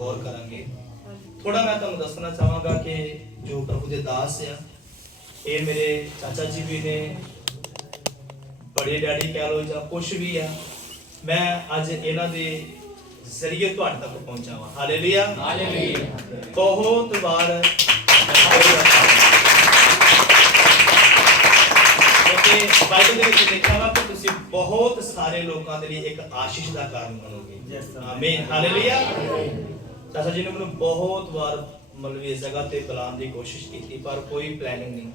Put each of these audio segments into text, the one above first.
गौर करांगे। थोड़ा मैं तुहानूं दसना चाहांगा कि जो प्रभु दे दास आ, ये मेरे चाचा जी भी ने, बड़े डैडी कह लो जां कुछ भी आ, मैं अज इन्हां दे जरिए तुहाडे तक पहुंचा वा। Hallelujah, hallelujah. बहुत बार बाइबल ਦੇ ਵਿੱਚ ਲਿਖਿਆ ਵਾ ਕਿ ਤੁਸੀਂ ਬਹੁਤ ਸਾਰੇ ਲੋਕਾਂ ਦੇ ਲਈ ਇੱਕ ਆਸ਼ੀਸ਼ ਦਾ ਕਾਰਨ ਬਣੋਗੇ। ਆਮੀਨ, ਹਾਲੇਲੂਇਆ। ਚਾਚਾ ਜੀ ਨੇ ਮੈਨੂੰ ਬਹੁਤ ਵਾਰ ਮਤਲਬ ਇਸ ਜਗ੍ਹਾ ਤੇ ਬੁਲਾਉਣ ਦੀ ਕੋਸ਼ਿਸ਼ ਕੀਤੀ, ਪਰ ਕੋਈ ਪਲੈਨਿੰਗ ਨਹੀਂ।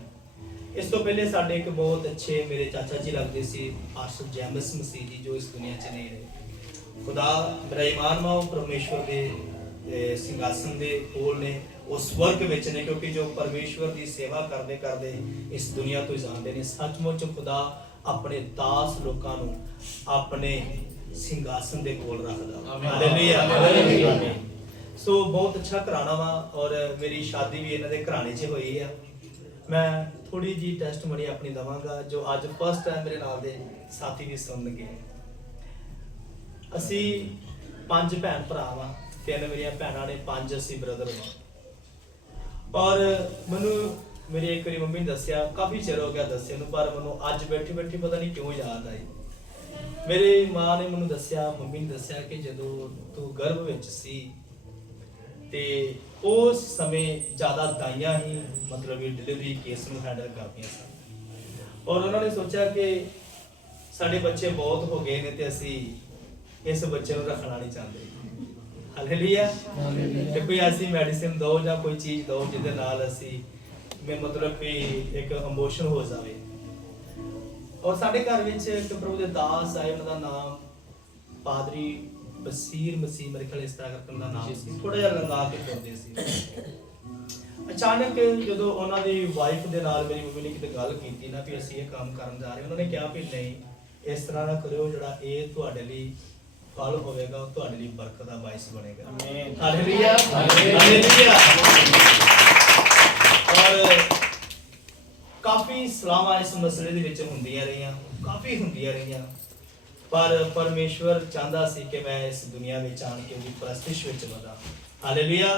ਇਸ ਤੋਂ ਪਹਿਲੇ ਸਾਡੇ ਇੱਕ ਬਹੁਤ ਅੱਛੇ ਮੇਰੇ ਚਾਚਾ ਜੀ ਲੱਗਦੇ ਸੀ, ਪਾਸਟਰ ਜੈਮਸ ਮਸੀਹ ਜੀ, ਜੋ ਇਸ ਦੁਨੀਆ 'ਚ ਨਹੀਂ ਰਹੇ। ਖੁਦਾ ਮੇਰਾ ਈਮਾਨ ਵਾ, ਉਹ ਪਰਮੇਸ਼ਵਰ ਦੇ ਸਿੰਘਾਸਨ ਦੇ ਕੋਲ ਨੇ, उस वर्ग विच ने, क्योंकि जो परमेश्वर की सेवा करते करते इस दुनिया तो जाते हैं। सचमुच खुदा अपने दास लोगों नूं अपने सिंघासन दे कोल रखदा। हालेलुया। सो बहुत अच्छा घराना वा, और मेरी शादी भी इन्हां दे घराने च होई है। मैं थोड़ी जी टेस्टमनी अपनी दवांगा, जो अज फर्स्ट टाइम मेरे नाल दे साथी भी सुनणगे। असी 5 भैन भरा वा, 3 मेरिया भैनां ने, 5 असी ब्रदर वा। और मैनू मेरी एक बारी मम्मी ने दसिया, काफ़ी चिर हो गया दसिया नूं, पर मैनू अज बैठी बैठी पता नहीं क्यों याद आई। मेरी माँ ने मैनू दसिया, मम्मी ने दसिया कि जदों तू गर्भ विच सी ते उस समय ज़्यादा दाइयां ही मतलब डिलीवरी केस नूं हैंडल करदियां सन, और उन्होंने सोचा कि साडे बच्चे बहुत हो गए ने ते असी इस बच्चे नूं रखना नहीं चाहते। हालेलुया। ते कोई ऐसी मेडिसिन दो या कोई चीज़ दो जिहदे नाल असी मैं मतलब कि एक इमोशन हो जाए। और साडे घर विच एक प्रभु दे दास आए, उन्हां दा नाम पादरी बसीर मसीह, मेरे ख्याल इस तरह करके उन्हां दा नाम सी, थोड़ा जिहा लंगा के बोलदे सी। अचानक जदों उन्हां दी वाइफ दे नाल मेरी मम्मी ने किते गल कीती ना भी असी ये काम करन जा रहे, उन्होंने कहा भी नहीं, इस तरह ना करियो, जिहड़ा ये तुहाडे लई फल होवेगा तुहाडे लई बरकत दा बाइस बनेगा। आमीन, हालेलुया, हालेलुया। और काफी सलाहां इस मसले दे विच हुंदियां रहियां, काफी हुंदियां रहियां, पर परमेश्वर चाहता सी कि मैं इस दुनिया विच आण के उहदी परस्तिश विच वधा। Hallelujah,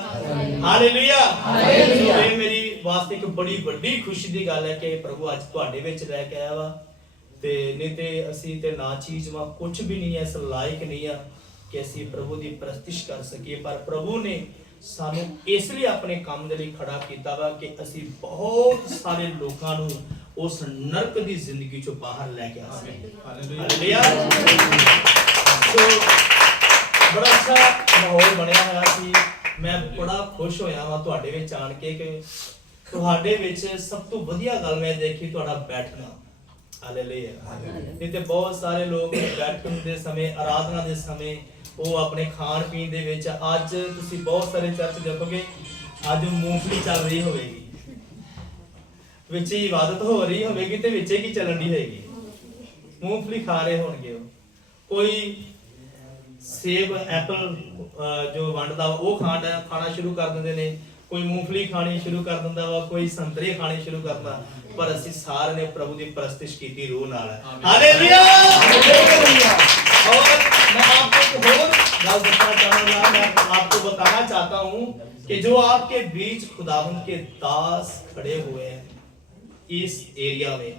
hallelujah, hallelujah. ये मेरी वास्ते एक बड़ी वड्डी खुशी दी गल है कि प्रभु अज तुहाडे विच रह के आया वा, ते नहीं ते असी ते ना चीज वा, कुछ भी नहीं है, इस लायक नहीं है कि असी प्रभु की परस्तिश कर सकीए, पर प्रभु ने सानू इसलिए अपने काम दे लई खड़ा कीता वा कि असी बहुत सारे लोकां नू उस नरक दी जिंदगी चों बाहर लेके आ सकीए। हालेलुया। तो बड़ा अच्छा माहौल बनया होया सी, मैं बड़ा खुश होया वा तुहाडे विच आण के कि तुहाडे विच सब तो वधिया गल मैं देखी तुहाडा बैठना। हालेलुया। नहीं तो बहुत सारे लोग बैठन दे समय, आराधना दे समय, वो अपने खान पीन दे विच, अज तुसीं बहुत सारे चर्च देखोगे अज मूंगफली चल रही होगी, विच इबादत हो रही होगी, ते विच की चलन दी होगी, मूंगफली खा रहे होणगे। कोई सेब एप्पल जो वंडदा वो खाना शुरू कर दिंदे ने, कोई मूंगफली खानी शुरू कर दिंदा वा, कोई संतरे खाने शुरू करदा, पर असी सारे ने प्रभु की परस्तिश की रूह नाल। Hallelujah, hallelujah. और मैं आपको एक और गल बताना चाहूंगा, मैं आपको बताना चाहता हूं कि जो आपके बीच खुदावंद के दास खड़े हुए हैं इस एरिया में,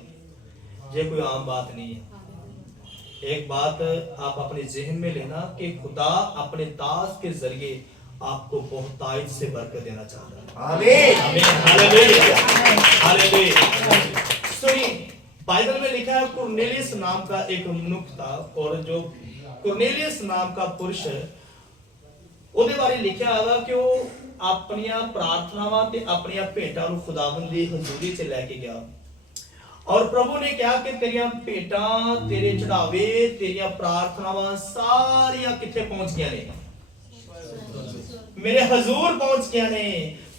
ये कोई आम बात नहीं है। एक बात आप अपने जहन में लेना कि खुदा अपने दास के जरिए आपको बहुतायत से बरकत देना चाहता है। आमीन, आमीन, हालेलुया, हालेलुया। सुनिए, बाइबल में लिखा है कुरनेलियस नाम का एक मनुष्य था, और जो कुरनेलियस नाम का पुरुष ਉਹਦੇ ਬਾਰੇ ਲਿਖਿਆ ਹੈਗਾ ਕਿ ਉਹ ਆਪਣੀਆਂ ਪ੍ਰਾਰਥਨਾਵਾਂ ਤੇ ਆਪਣੀਆਂ ਭੇਟਾਂ ਨੂੰ ਖੁਦਾਵੰਦ ਦੀ ਹਜ਼ੂਰੀ 'ਚ ਲੈ ਕੇ ਗਿਆ, ਔਰ ਪ੍ਰਭੂ ਨੇ ਕਿਹਾ ਕਿ ਤੇਰੀਆਂ ਭੇਟਾਂ, ਤੇਰੇ ਚੜਾਵੇ, ਤੇਰੀਆਂ ਪ੍ਰਾਰਥਨਾਵਾਂ ਸਾਰੀਆਂ ਕਿੱਥੇ ਪਹੁੰਚ ਗਈਆਂ ਨੇ? मेरे हजूर पहुंच गया ने,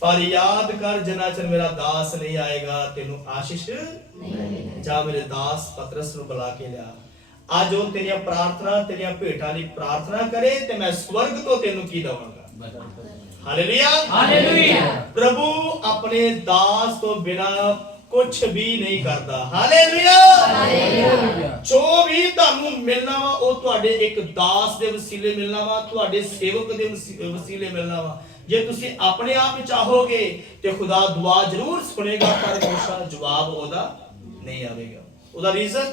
पर याद कर जिन्ना चर मेरा दास नहीं आएगा तेनू आशीष नहीं। जा मेरे दास पतरस नू बुला के लिया, आज वो तेरिया प्रार्थना, तेरिया भेटां दी प्रार्थना करे ते मैं स्वर्ग तो तेनू की दवांगा। Hallelujah, hallelujah. प्रभु अपने दास तो बिना कुछ भी नहीं करता। हालेलुया। जो भी तुहानू मिलना वा वो तुहाडे एक दास दे वसीले मिलना वा, तुहाडे सेवक दे वसीले मिलना वा। जे तुसी अपने आप चाहोगे ते खुदा दुआ जरूर सुनेगा, पर हमेशा जवाब ओदा नहीं आवेगा। ओदा रीजन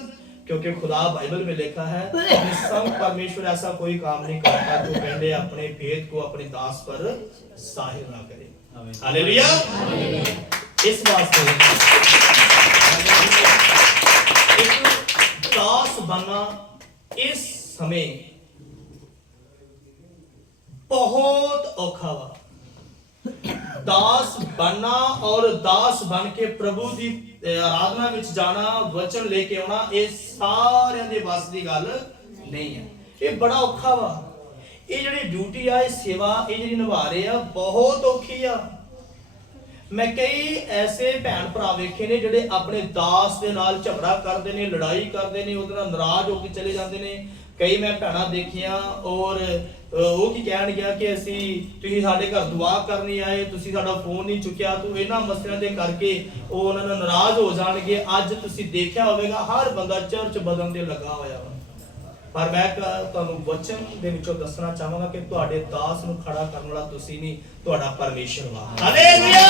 क्योंकि खुदा बाइबल में लिखा है निसंग परमेश्वर ऐसा कोई काम नहीं करता जो पहले अपने भेद को अपने दास पर जाहिर ना करे। हालेलुया। इस वास्ते एक दास बनना इस समय बहुत औखा वा। दास बनना और दास बन के प्रभु की आराधना विच जाना, वचन लेके आना, ये सारियां दे बस दी गल नहीं है। ये बड़ा औखा वा। ये जिहड़ी ड्यूटी आ, ये सेवा ये जिहड़ी निभा रहे आ, बहुत औखी आ। मैं कई ऐसे भैन भरा वेखे ने जिहड़े अपने दास दे नाल झगड़ा करते हैं, लड़ाई करते हैं, उहदे नाल नाराज होकर चले जाते हैं। कई मैं भैन देखिया और वो की कहन गया कि असी तुसीं साडे घर दुआ करनी आए, तुसीं साडा फोन नहीं चुकिया, तू इन्हां मसलियां दे करके वो उन्हां नाल नाराज हो जाणगे। अज तुसीं देखिया होवेगा हर बंदा चर्च बदलण दे लगा होया वा। पर मैं तुहानूं वचन दे विचों दसना चाहांगा कि तुहाडे दास नूं खड़ा करन वाला तुसीं नहीं, तुहाडा परमेश्वर वा। हालेलुया।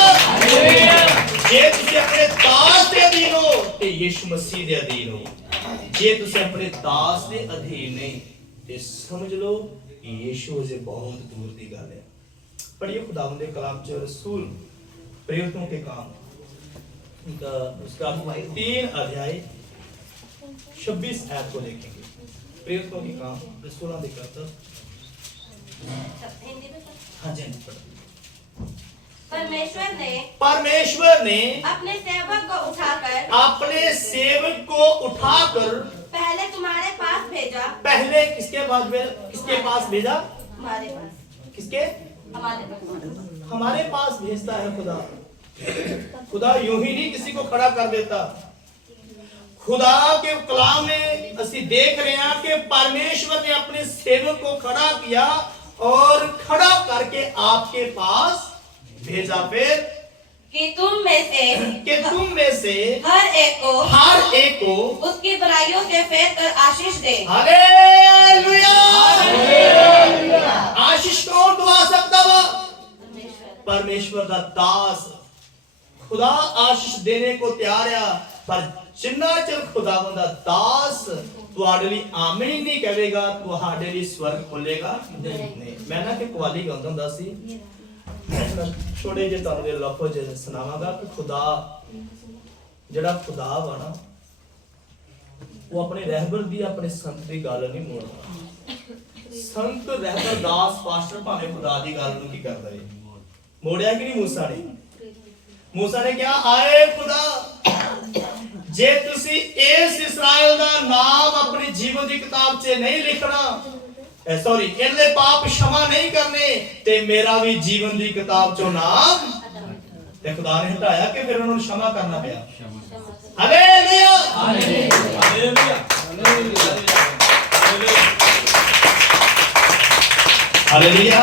जे तुसीं अपने दास दे अधीन हो ते यीशु मसीह दे अधीन हो। जे तुसीं अपने दास दे अधीन नहीं ते समझ लो यीशु से बहुत दूर की गल है। पढ़िए खुदावंद दे कलाम च रसूल प्रेरितों के काम उसका 3 अध्याय 26 आयत को देखेंगे। प्रेरितों के काम रसूलों के करतब। हाँ जी परमेश्वर ने अपने सेवक को उठाकर पहले तुम्हारे पास भेजा। पहले किसके पास भेजा? हमारे पास। किसके? हमारे पास भेजता है खुदा। खुदा यूं ही नहीं किसी को खड़ा कर देता। खुदा के कलाम में असी देख रहे हैं कि परमेश्वर ने अपने सेवक को खड़ा किया और खड़ा करके आपके पास भेजा। फिर कि तुम में से हर एक को उसकी बुराइयों से फेर कर आशीष दे। हालेलुया। आशीष कौन दुआ सकता वा? परमेश्वर दा दास। खुदा आशीष देने को तैयार है, पर जिन्ना चਿਰ खुदावंद दा दास ਤੁਹਾਡੇ ਲਈ ਆਮੀਨ ਨਹੀਂ ਕਹੇਗਾ, ਤੁਹਾਡੇ ਲਈ ਸਵਰਗ ਖੁੱਲੇਗਾ ਨਹੀਂ। ਮੈਂ ਨਾ ਕਿ ਕਵਾਲੀ ਗਾਉਂਦਾ ਹੁੰਦਾ ਸੀ, छोटे जे तुहानू लफ्ज सुनावांगा कि खुदा जिहड़ा खुदा वा ना वो अपने रहबर दी अपने संत दी गल नहीं मोड़दा। संत रहबर दास पास्टर भावें खुदा दी गल नूं की करदा है, मोड़िया कि नहीं? मूसा ने क्या आए खुदा जे तुसी इस इस्राएल दा नाम अपनी जीवन दी किताब च नहीं लिखना, सॉरी इनके पाप क्षमा नहीं करने, ते मेरा भी जीवन दी किताब चो नाम ते खुदा ने हटाया कि फिर उन्होंने क्षमा करना पया। हालेलुया। हालेलुया। हालेलुया।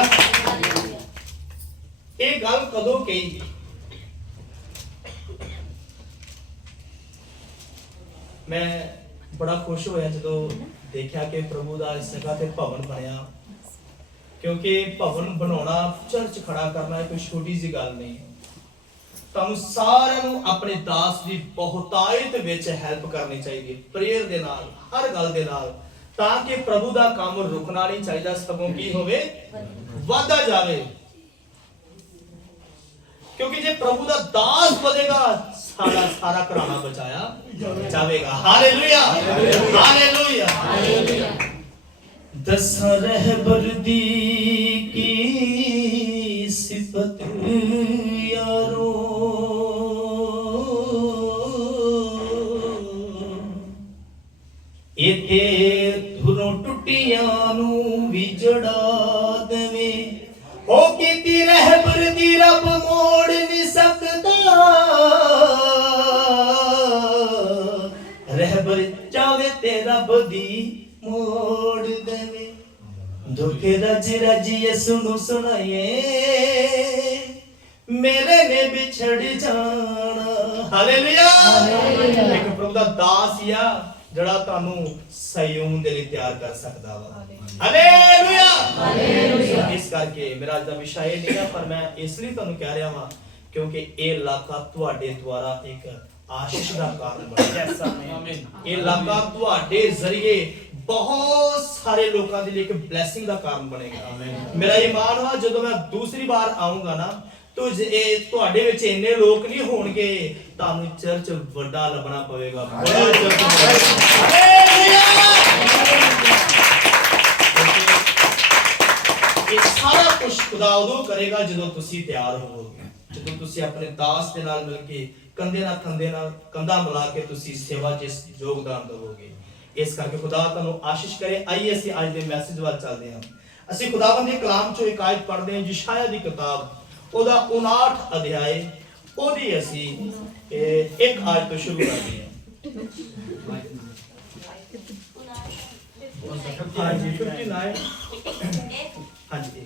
ये गल कदों कही? मैं बड़ा खुश होया जो देखा कि प्रभु का इस जगह ते भवन बनया, क्योंकि भवन बनाना, चर्च खड़ा करना कोई छोटी सी गल नहीं। तुहानू सारिआं नू अपने दास की बहुतायत विच हेल्प करनी चाहिए, प्रेयर दे नाल, हर गल दे नाल, ताकि प्रभु का काम रुकना नहीं चाहिए, सगों की होवे वाधा जावे। क्योंकि जे प्रभु का दास बनेगा सारा घराना बचाया जाएगा। हालेलुया। हालेलुया। दसा रहबर दी की सिफत यारो, इते धुरों टुटियां नू विजड़ा देवे, ओ कीती रहबर दी रब मोड़ नहीं सकता, रहबर चावे ते रब दी मोड़ देवे। दुख रज रज ये सुनो सुनाइए, मेरे ने बिछड़ जाना। हालेलुया। एक प्रभु दा दास ही आ ਜਿਹੜਾ ਤੁਹਾਨੂੰ ਸਯੂਨ ਦੇ ਲਈ ਤਿਆਰ ਕਰ ਸਕਦਾ ਵਾ। ਹਾਲੇਲੂਇਆ। ਹਾਲੇਲੂਇਆ। ਇਸ ਕਰਕੇ ਮੇਰਾ ਅੱਜ ਦਾ ਵਿਸ਼ਾ ਇਹ ਨਹੀਂ ਆ, ਪਰ ਮੈਂ ਇਸ ਲਈ ਤੁਹਾਨੂੰ ਕਹਿ ਰਿਹਾ ਵਾਂ ਕਿਉਂਕਿ ਇਹ ਇਲਾਕਾ ਤੁਹਾਡੇ ਦੁਆਰਾ ਇੱਕ ਆਸ਼ੀਸ਼ ਦਾ ਕਾਰਨ ਬਣੇਗਾ। ਆਮੀਨ। ਇਹ ਇਲਾਕਾ ਤੁਹਾਡੇ ਜ਼ਰੀਏ ਬਹੁਤ ਸਾਰੇ ਲੋਕਾਂ ਦੇ ਲਈ ਇੱਕ ਬਲੇਸਿੰਗ ਦਾ ਕਾਰਨ ਬਣੇਗਾ। ਆਮੀਨ। ਮੇਰਾ ਈਮਾਨ ਵਾ ਜਦੋਂ ਮੈਂ ਦੂਸਰੀ ਵਾਰ ਆਉਂਗਾ ਨਾ ਤੋ ਇਹ ਤੁਹਾਡੇ ਵਿੱਚ ਇੰਨੇ ਲੋਕ ਨਹੀਂ ਹੋਣਗੇ, ਤੁਹਾਨੂੰ ਚਰਚ ਵੱਡਾ ਲੱਭਣਾ ਪਵੇਗਾ। ਬੜਾ ਚਰਚ। ਹਾਲੇਲੂਇਆ। ਇਹ ਸਾਰਾ ਕੁਝ ਖੁਦਾ ਉਦੋਂ ਕਰੇਗਾ ਜਦੋਂ ਤੁਸੀਂ ਤਿਆਰ ਹੋਵੋਗੇ, ਜਦੋਂ ਤੁਸੀਂ ਆਪਣੇ ਦਾਸ ਦੇ ਨਾਲ ਮਿਲ ਕੇ ਕੰਧੇ ਨਾਲ ਕੰਧਾ ਮਿਲਾ ਕੇ ਤੁਸੀਂ ਸੇਵਾ 'ਚ ਯੋਗਦਾਨ ਦੇਵੋਗੇ। ਇਸ ਕਰਕੇ ਖੁਦਾ ਤੁਹਾਨੂੰ ਆਸ਼ੀਸ਼ ਕਰੇ। ਆਈਏ ਅਸੀਂ ਅੱਜ ਦੇ ਮੈਸੇਜ ਵੱਲ ਚੱਲਦੇ ਹਾਂ। ਅਸੀਂ ਖੁਦਾਵੰਦ ਦੇ ਕਲਾਮ 'ਚੋਂ ਇੱਕ ਆਇਤ ਪੜ੍ਹਦੇ ਹਾਂ, ਯਸ਼ਾਇਆ ਦੀ ਕਿਤਾਬ ਉਹਦਾ 59 ਅਧਿਆਏ ਉਹਦੀ ਅਸੀਂ ਇੱਕ ਆਇਤ ਤੋਂ ਸ਼ੁਰੂ ਕਰਦੇ ਹਾਂ। ਹਾਂਜੀ 59। ਹਾਂਜੀ।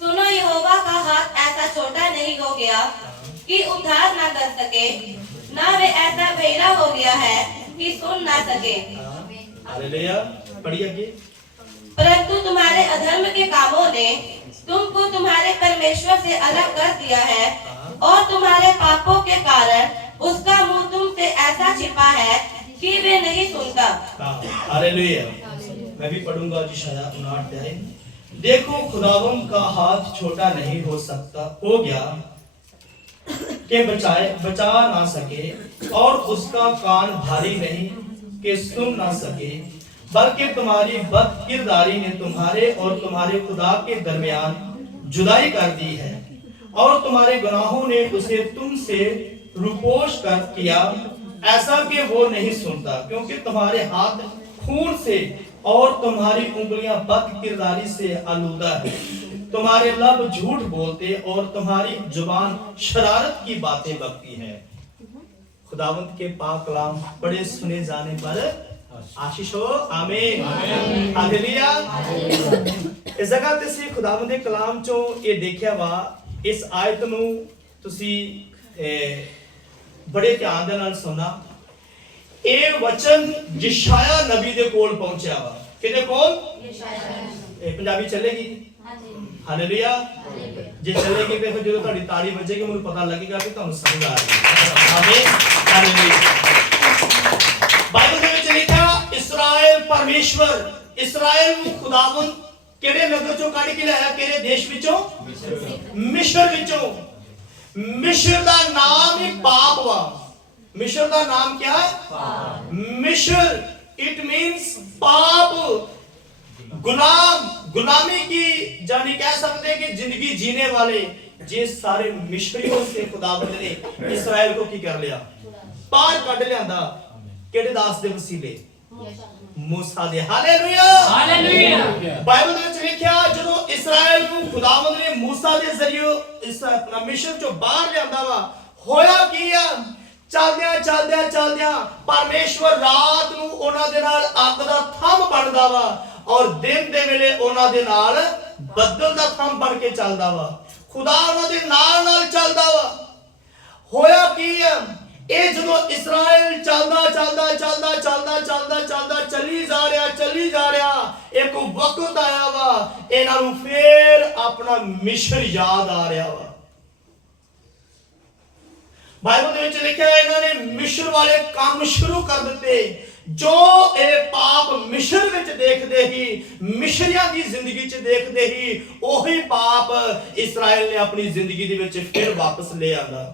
सुनो, यहोवा का हाथ ऐसा छोटा नहीं हो गया कि उद्धार ना कर सके, ना वे ऐसा बहिरा हो गया है कि सुन ना सके। हालेलुया। पढ़िए आगे। परंतु तुम्हारे अधर्म के कामों ने तुमको तुम्हारे परमेश्वर से अलग कर दिया है, और तुम्हारे पापों के कारण उसका मुंह तुमसे ऐसा छिपा है कि वे नहीं सुनता। हालेलुया। मैं भी पढ़ूंगा यशायाह 59 अध्याय। देखो, खुदावंद का हाथ छोटा नहीं हो गया कि बचा ना सके, और उसका कान भारी नहीं कि सुन ना सके, बल्कि तुम्हारी बदकिरदारी ने तुम्हारे और तुम्हारे खुदा के दरमियान जुदाई कर दी है, और तुम्हारे गुनाहों ने उसे तुमसे रुपोश कर किया, ऐसा कि वो नहीं सुनता, क्योंकि तुम्हारे हाथ खून से और तुम्हारी उंगलियां बदकिरदारी से आलूदा है। तुम्हारे लब झूठ बोलते और तुम्हारी जुबान शरारत की बातें बकती है। खुदावंत के पाक कलाम पढ़े सुने जाने पर आशीष हो। आमीन। हालेलुया। इस जगह ते सी खुदावंत दे कलाम चों ये देखिया वा, इस आयत नूं तुसी बड़े ध्यान दे नाल सुनना। ਇਹ ਵਚਨ ਯਸ਼ਾਇਆ ਨਬੀ ਦੇ ਕੋਲ ਪਹੁੰਚਿਆ ਵਾ। ਕਿਹਦੇ ਕੋਲ? ਇਹ ਪੰਜਾਬੀ ਚੱਲੇਗੀ? ਹਾਂਜੀ। ਹਾਲੇਲੂਇਆ। ਜੇ ਚੱਲੇਗੀ ਤੇ ਫਿਰ ਜਦੋਂ ਤੁਹਾਡੀ ਤਾੜੀ ਵੱਜੇਗੀ ਮੈਨੂੰ ਪਤਾ ਲੱਗੇਗਾ ਕਿ ਤੁਹਾਨੂੰ ਸਮਝ ਆ ਰਹੀ ਹੈ। ਆਮੀਨ। ਹਾਲੇਲੂਇਆ। ਬਾਈਬਲ ਦੇ ਵਿੱਚ ਲਿਖਿਆ ਇਸਰਾਇਲ ਪਰਮੇਸ਼ਵਰ, ਇਸਰਾਇਲ ਨੂੰ ਖੁਦਾਵੰਦ ਕਿਹੜੇ ਨਗਰ ਚੋਂ ਕੱਢ ਕੇ ਲਿਆਇਆ? ਕਿਹੜੇ ਦੇਸ਼ ਵਿੱਚੋਂ? ਮਿਸਰ ਵਿੱਚੋਂ। ਮਿਸਰ ਦਾ ਨਾਮ ਹੀ ਪਾਪ ਵਾ। मिस्र का नाम क्या है? मिस्र। इट मींस पाप, गुलाम, गुलामी की जानी कह सकते हैं कि जिंदगी जीने वाले। जे सारे मिस्रियों से खुदावंद ने इस्राएल को की कर लिया? पार कढ लियांदा। किहड़े दास दे वसीले? मूसा दे। हालेलुया। हालेलुया। बाइबल ਦੇ ਵਿੱਚ ਲਿਖਿਆ ਜਦੋਂ ਇਸਰਾਇਲ ਨੂੰ ਖੁਦਾਵੰਦ ਨੇ मूसा ਦੇ ਜ਼ਰੀਏ ਇਸ ਆਪਣਾ ਮਿਸਰ ਚੋਂ ਬਾਹਰ ਲਿਆਂਦਾ ਵਾ, ਹੋਇਆ ਕੀ ਆ? ਚਲਦਿਆਂ ਪਰਮੇਸ਼ਵਰ ਰਾਤ ਨੂੰ ਉਹਨਾਂ ਦੇ ਨਾਲ ਅੱਗ ਦਾ ਥੰਮ ਬਣਦਾ ਵਾ, ਔਰ ਦਿਨ ਦੇ ਵੇਲੇ ਉਹਨਾਂ ਦੇ ਨਾਲ ਬੱਦਲ ਦਾ ਥੰਮ ਬਣ ਕੇ ਚੱਲਦਾ ਵਾ। ਖੁਦਾ ਉਹਨਾਂ ਦੇ ਨਾਲ ਚੱਲਦਾ ਵਾ। ਹੋਇਆ ਕੀ ਆ? ਇਹ ਜਦੋਂ ਇਸਰਾਇਲ ਚੱਲਦਾ ਚੱਲੀ ਜਾ ਰਿਹਾ ਇੱਕ ਵਕਤ ਆਇਆ ਵਾ, ਇਹਨਾਂ ਨੂੰ ਫੇਰ ਆਪਣਾ ਮਿਸਰ ਯਾਦ ਆ ਰਿਹਾ ਵਾ। ਬਾਈਬਲ ਦੇ ਵਿੱਚ ਲਿਖਿਆ ਇਹਨਾਂ ਨੇ ਮਿਸਰ ਵਾਲੇ ਕੰਮ ਸ਼ੁਰੂ ਕਰ ਦਿੱਤੇ। ਜੋ ਇਹ ਪਾਪ ਮਿਸਰ ਵਿੱਚ ਦੇਖਦੇ ਹੀ, ਮਿਸਰੀਆਂ ਦੀ ਜ਼ਿੰਦਗੀ 'ਚ ਦੇਖਦੇ ਹੀ, ਉਹੀ ਪਾਪ ਇਸਰਾਇਲ ਨੇ ਆਪਣੀ ਜ਼ਿੰਦਗੀ ਦੇ ਵਿੱਚ ਫਿਰ ਵਾਪਸ ਲੈ ਆਂਦਾ,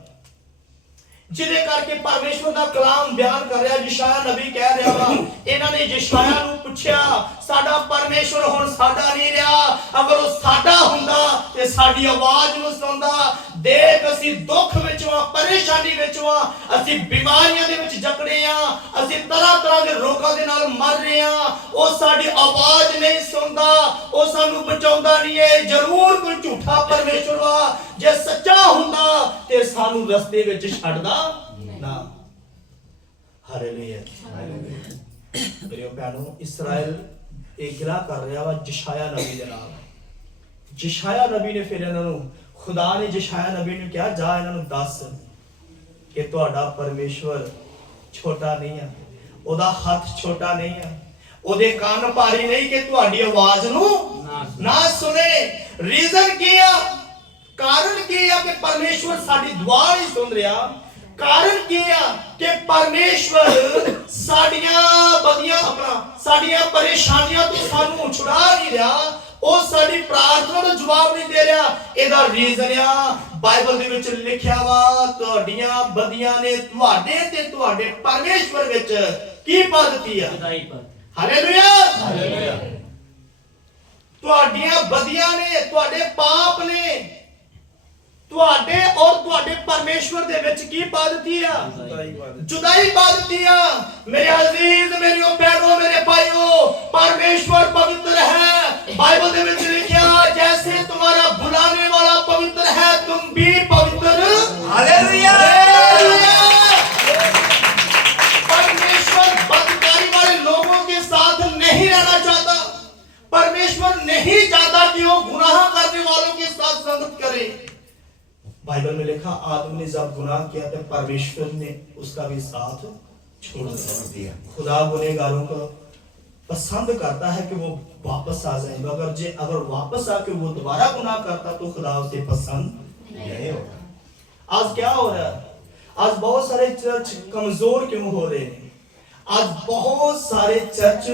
ਜਿਹਦੇ ਕਰਕੇ ਪਰਮੇਸ਼ਵਰ ਦਾ ਕਲਾਮ ਬਿਆਨ ਕਰ ਰਿਹਾ। ਯਸ਼ਾਇਆ ਨਬੀ ਕਹਿ ਰਿਹਾ ਵਾ, ਇਹਨਾਂ ਨੇ ਯਸ਼ਾਇਆ ਨੂੰ ਪੁੱਛਿਆ ਸਾਡਾ ਪਰਮੇਸ਼ਵਰ ਹੁਣ ਸਾਡਾ ਨਹੀਂ ਰਿਹਾ, ਅਗਰ ਉਹ ਸਾਡਾ ਹੁੰਦਾ ਤੇ ਸਾਡੀ ਆਵਾਜ਼ ਨੂੰ ਸੁਣਦਾ। ਦੇਖ ਅਸੀਂ ਦੁੱਖ ਵਿੱਚ ਆ, ਪਰੇਸ਼ਾਨੀ ਵਿੱਚ ਆ, ਅਸੀਂ ਬਿਮਾਰੀਆਂ ਦੇ ਵਿੱਚ ਜਕੜੇ ਆ, ਅਸੀਂ ਤਰ੍ਹਾਂ ਦੇ ਰੋਗਾਂ ਦੇ ਨਾਲ ਮਰ ਰਹੇ ਆ, ਉਹ ਸਾਡੀ ਆਵਾਜ਼ ਨਹੀਂ ਸੁਣਦਾ, ਉਹ ਸਾਨੂੰ ਬਚਾਉਂਦਾ ਨਹੀਂ ਹੈ। ਜ਼ਰੂਰ ਕੋਈ ਝੂਠਾ ਪਰਮੇਸ਼ਵਰ ਵਾ, ਜੇ ਸੱਚਾ ਹੁੰਦਾ ਤੇ ਸਾਨੂੰ ਰਸਤੇ ਵਿੱਚ ਛੱਡਦਾ ਨਾ। ਹਾਲੇਲੂਇਆ। ਮੇਰੇ ਭੈਣੋ, ਇਸਰਾਇਲ ਇਹ ਗਿਲਾ ਕਰ ਰਿਹਾ ਵਾ ਯਸ਼ਾਇਆ ਨਬੀ ਦੇ ਨਾਲ। ਯਸ਼ਾਇਆ ਨਬੀ ਨੇ ਫਿਰ ਇਹਨਾਂ ਨੂੰ खुदा ने यशायाह नबी ने कहा जा इन्हां नूं दस कि तुहाडा परमेश्वर छोटा नहीं है, ओदा हथ छोटा नहीं है, ओदे कान भारी नहीं कि तुहाडी आवाज नूं ना सुने। रीजन की है, कारण की है कि परमेश्वर साडी दुआ नहीं सुन रहा। कारण की है कि परमेश्वर साडियां बदियां अपना साडियां परेशानियां तो सानू छुड़ा नहीं रहा, ओ साडी प्रार्थना दा जवाब नहीं दे रहा। एदा रीजन आ बाइबल दे विच लिखिया वा तुहाडियां बदियां ने तुहाडे ते तुहाडे परमेश्वर विच की पा दित्ती है। Hallelujah hallelujah. तुहाडियां बदियां ने तुहाडे पाप ने तुहाडे और तुहाडे परमेश्वर दे विच की पा दित्ती है, जुदाई पा दित्ती है। मेरे अजीज मेरी भैनों मेरे भाइयों, परमेश्वर पवित्र है। बाइबल दे विच लिखिया जैसे तुम्हारा बुलाने वाला पवित्र है तुम भी पवित्र। हालेलुया। परमेश्वर बदकारी वाले लोगों के साथ नहीं रहना चाहता। परमेश्वर नहीं चाहता कि वो गुनाह करने वालों के साथ संगत करे। बाइबल में लिखा आदम ने जब गुनाह किया तो परमेश्वर ने उसका भी साथ छोड़ दिया। खुदा गुनहगारों को पसंद करता है कि वो वापस आ जाए, मगर अगर वापस आके वो दोबारा गुनाह करता तो खुदा उसे पसंद नहीं होता। आज क्या हो रहा है? आज बहुत सारे चर्च कमजोर क्यों हो रहे हैं? आज बहुत सारे चर्च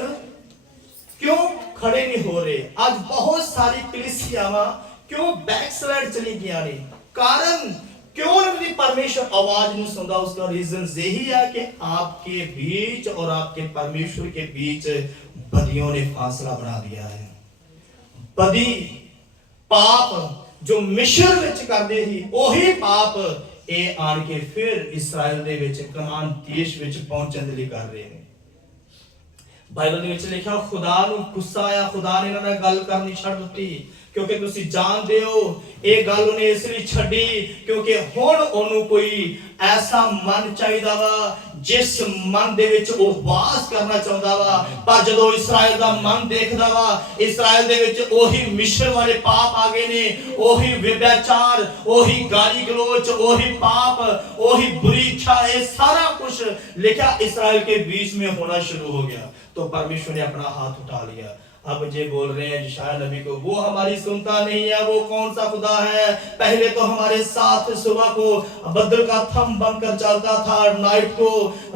क्यों खड़े नहीं हो रहे? आज बहुत सारी कलीसियावां क्यों बैकस्लाइड चली गया नहीं? कारण क्यों नहीं परमेश्वर आवाज नहीं सुनता? उसका रीजन यही है कि आपके बीच और आपके परमेश्वर के बीच बदियों ने फासला बना दिया है। बदी पाप जो मिस्र विच करदे ही ओही पाप ए आन के फिर इस्राएल दे विच कनान देश विच पहुंचण दे लई कर रहे हैं। बाइबल दे विच लिखिया खुदा नूं गुस्सा आया, खुदा ने इन्हां नाल गल करनी छड्ड दित्ती क्योंकि तुसी जानदे हो ਇਹ ਗੱਲ ਉਹਨੇ ਇਸ ਲਈ ਛੱਡੀ ਕਿਉਂਕਿ ਹੁਣ ਉਹਨੂੰ ਕੋਈ ਐਸਾ ਮਨ ਚਾਹੀਦਾ ਵਾ ਜਿਸ ਮਨ ਦੇ ਵਿੱਚ ਉਹ ਵਾਸ ਕਰਨਾ ਚਾਹੁੰਦਾ ਵਾ। ਪਰ ਜਦੋਂ ਇਸਰਾਇਲ ਦਾ ਮਨ ਦੇਖਦਾ ਵਾ ਇਸਰਾਇਲ ਦੇ ਵਿੱਚ ਉਹੀ ਮਿਸ਼ਰ ਵਾਲੇ ਪਾਪ ਆ ਗਏ ਨੇ, ਉਹੀ ਵਿਭਿਆਚਾਰ, ਉਹੀ ਗਾਲੀ ਗਲੋਚ, ਉਹੀ पाप, ਉਹੀ बुरी इच्छा, ये सारा कुछ लिखा इस्राएल के बीच में होना शुरू हो गया। तो परमेश्वर ने अपना हाथ उठा लिया। अब ये बोल रहे हैं यशायाह नबी को वो हमारी सुनता नहीं है, वो कौन सा खुदा है? पहले तो हमारे साथ सुबह को बदल का थंब बनकर चलता था, नाइट को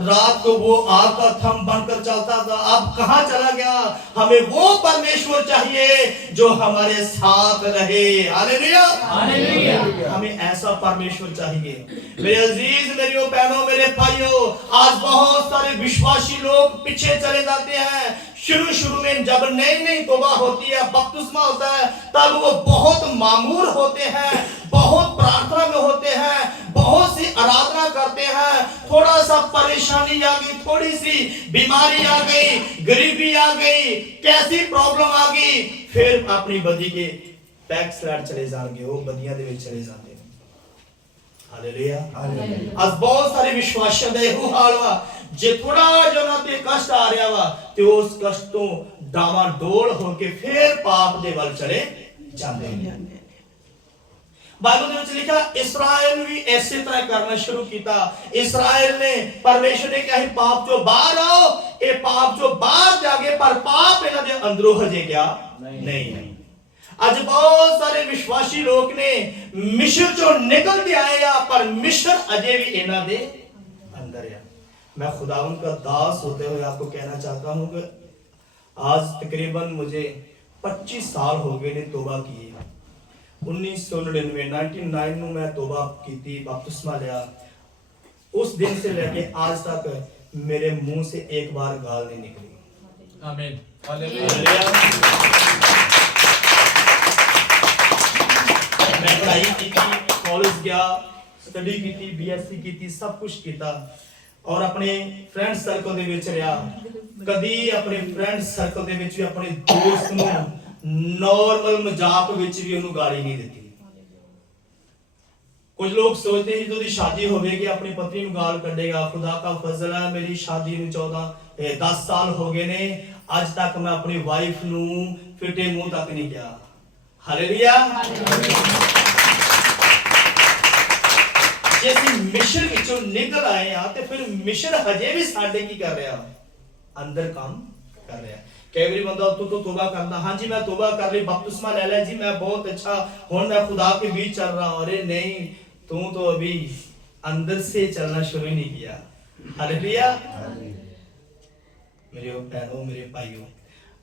रात को वो आग का थंब बनकर चलता था, अब कहां चला गया? हमें वो परमेश्वर चाहिए जो हमारे साथ रहे। Hallelujah hallelujah. हमें ऐसा परमेश्वर चाहिए। मेरे अजीज मेरी बहनों मेरे भाइयों, आज बहुत सारे विश्वासी लोग पीछे चले जाते हैं। शुरू में जब नई तौबा होती है, बपतिस्मा होता है, तब वो बहुत मामूर होते हैं, बहुत प्रार्थना में होते हैं, बहुत सी आराधना करते हैं। थोड़ा सा परेशानी आ गई, थोड़ी सी बीमारी आ गई, गरीबी आ गई, कैसी प्रॉब्लम आ गई, फिर अपनी बदी के बैक स्लाइड चले जाएंगे, वो बदियां दे विच चले जाते हैं। Hallelujah hallelujah. आज बहुत सारे विश्वासियों दा ਇਹੋ ਹਾਲ ਵਾ जे थोड़ा जो ना ते कष्ट आ रहा वा ते उस कष्ट तो डामाडोल होके फिर पाप दे वल चले जाते हैं। बाइबल दे विच लिखा इस्राएल भी ऐसे तरह करना शुरू किया। इस्राएल ने परमेश्वर ने कहा पाप जो बाहर आओ, ये पाप जो बाहर जागे, पर पाप इन्हां दे अंदरों हजे क्या नहीं। आज बहुत सारे विश्वासी लोग ने मिस्र जो निकल के आए या पर मिस्र अजे भी इन्हां दे अंदर है। मैं खुदावंद का दास होते हुए आपको कहना चाहता हूं कि आज तकरीबन मुझे 25 साल हो गए ने तौबा की। 1999 में मैं तौबा की थी, बपतिस्मा लिया। उस दिन से लेके आज तक मेरे मुंह से एक बार गाल नहीं निकली। आमीन हालेलुया। मैं पढ़ाई की थी, कॉलेज गया, स्टडी की थी, बीएससी की थी, सब कुछ किया और अपने फ्रेंड सर्कल दे विच रहा। कदी अपने फ्रेंड सर्कल दे विच भी अपने दोस्त नूं नॉर्मल मजाक विच भी उन्होंने गाली नहीं दी। कुछ लोग सोचते हैं जो शादी होगी अपनी पत्नी नूं गाल कढ़ेगा। खुदा का फजल है मेरी शादी नूं 10 साल हो गए ने, अज तक मैं अपनी वाइफ नूं फिटे मुंह तक नहीं किया। हालेलुया। ਮਿਸ਼ਰ ਵਿੱਚੋਂ ਨਿਕਲ ਆਏ ਆ ਤੇ ਫਿਰ ਮਿਸ਼ਰ ਹਜੇ ਵੀ ਸਾਡੇ ਕੀ ਕਰ ਰਿਹਾ, ਅੰਦਰ ਕੰਮ ਕਰ ਰਿਹਾ। कई बार बंदा तो तौबा करना, हाँ जी मैं तौबा कर ली, बपतिस्मा ले लिया जी, मैं बहुत अच्छा हूं, मैं खुदा के बीच चल रहा हूं। अरे नहीं, तू तो अभी अंदर से चलना शुरू ही नहीं किया। हालेलुया। मेरे भैनों मेरे भाइयों,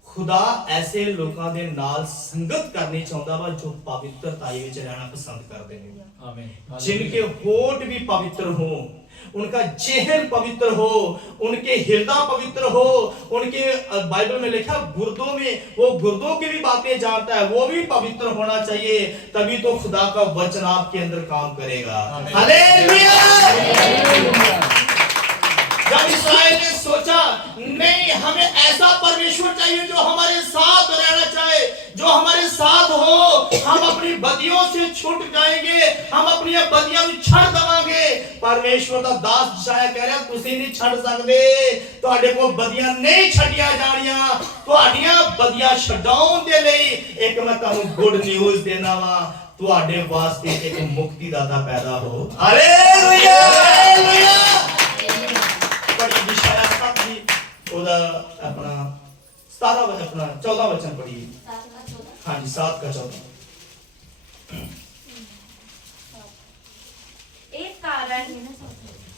खुदा ऐसे लोगों के नाल संगत करनी चाहता वा जो पवित्रताई विच रहना पसंद करते हैं। आमीन। जिनके होठ भी पवित्र हो, उनका चेहरा पवित्र हो, उनके हृदय पवित्र हो, उनके बाइबल में लिखा गुर्दों में, वो गुर्दों की भी बातें जानता है, वो भी पवित्र होना चाहिए, तभी तो खुदा का वचन आपके अंदर काम करेगा। हालेलुया। जब इस्राएल ने सोचा नहीं हमें ऐसा परमेश्वर चाहिए जो हमारे साथ रहना चाहे, जो हमारे साथ हो, हम अपनी बदियों से छूट जाएंगे, हम अपनी बदियां भी छड़ दवांगे। परमेश्वर का दास यशायाह कह रहा तुसी नहीं छड़ सकदे, तुहाडे को बदियां नहीं छड़िया जानियां, तुहाडियां बदियां छडाउण दे लई एक मैं तुहानू गुड न्यूज़ देना वा, तुहाडे वास्ते एक मुक्तिदाता पैदा हो। हालेलुया। हालेलुया। अपना 17 वचन, अपना 14 वचन पढ़िए। हाँ जी 7 का 14।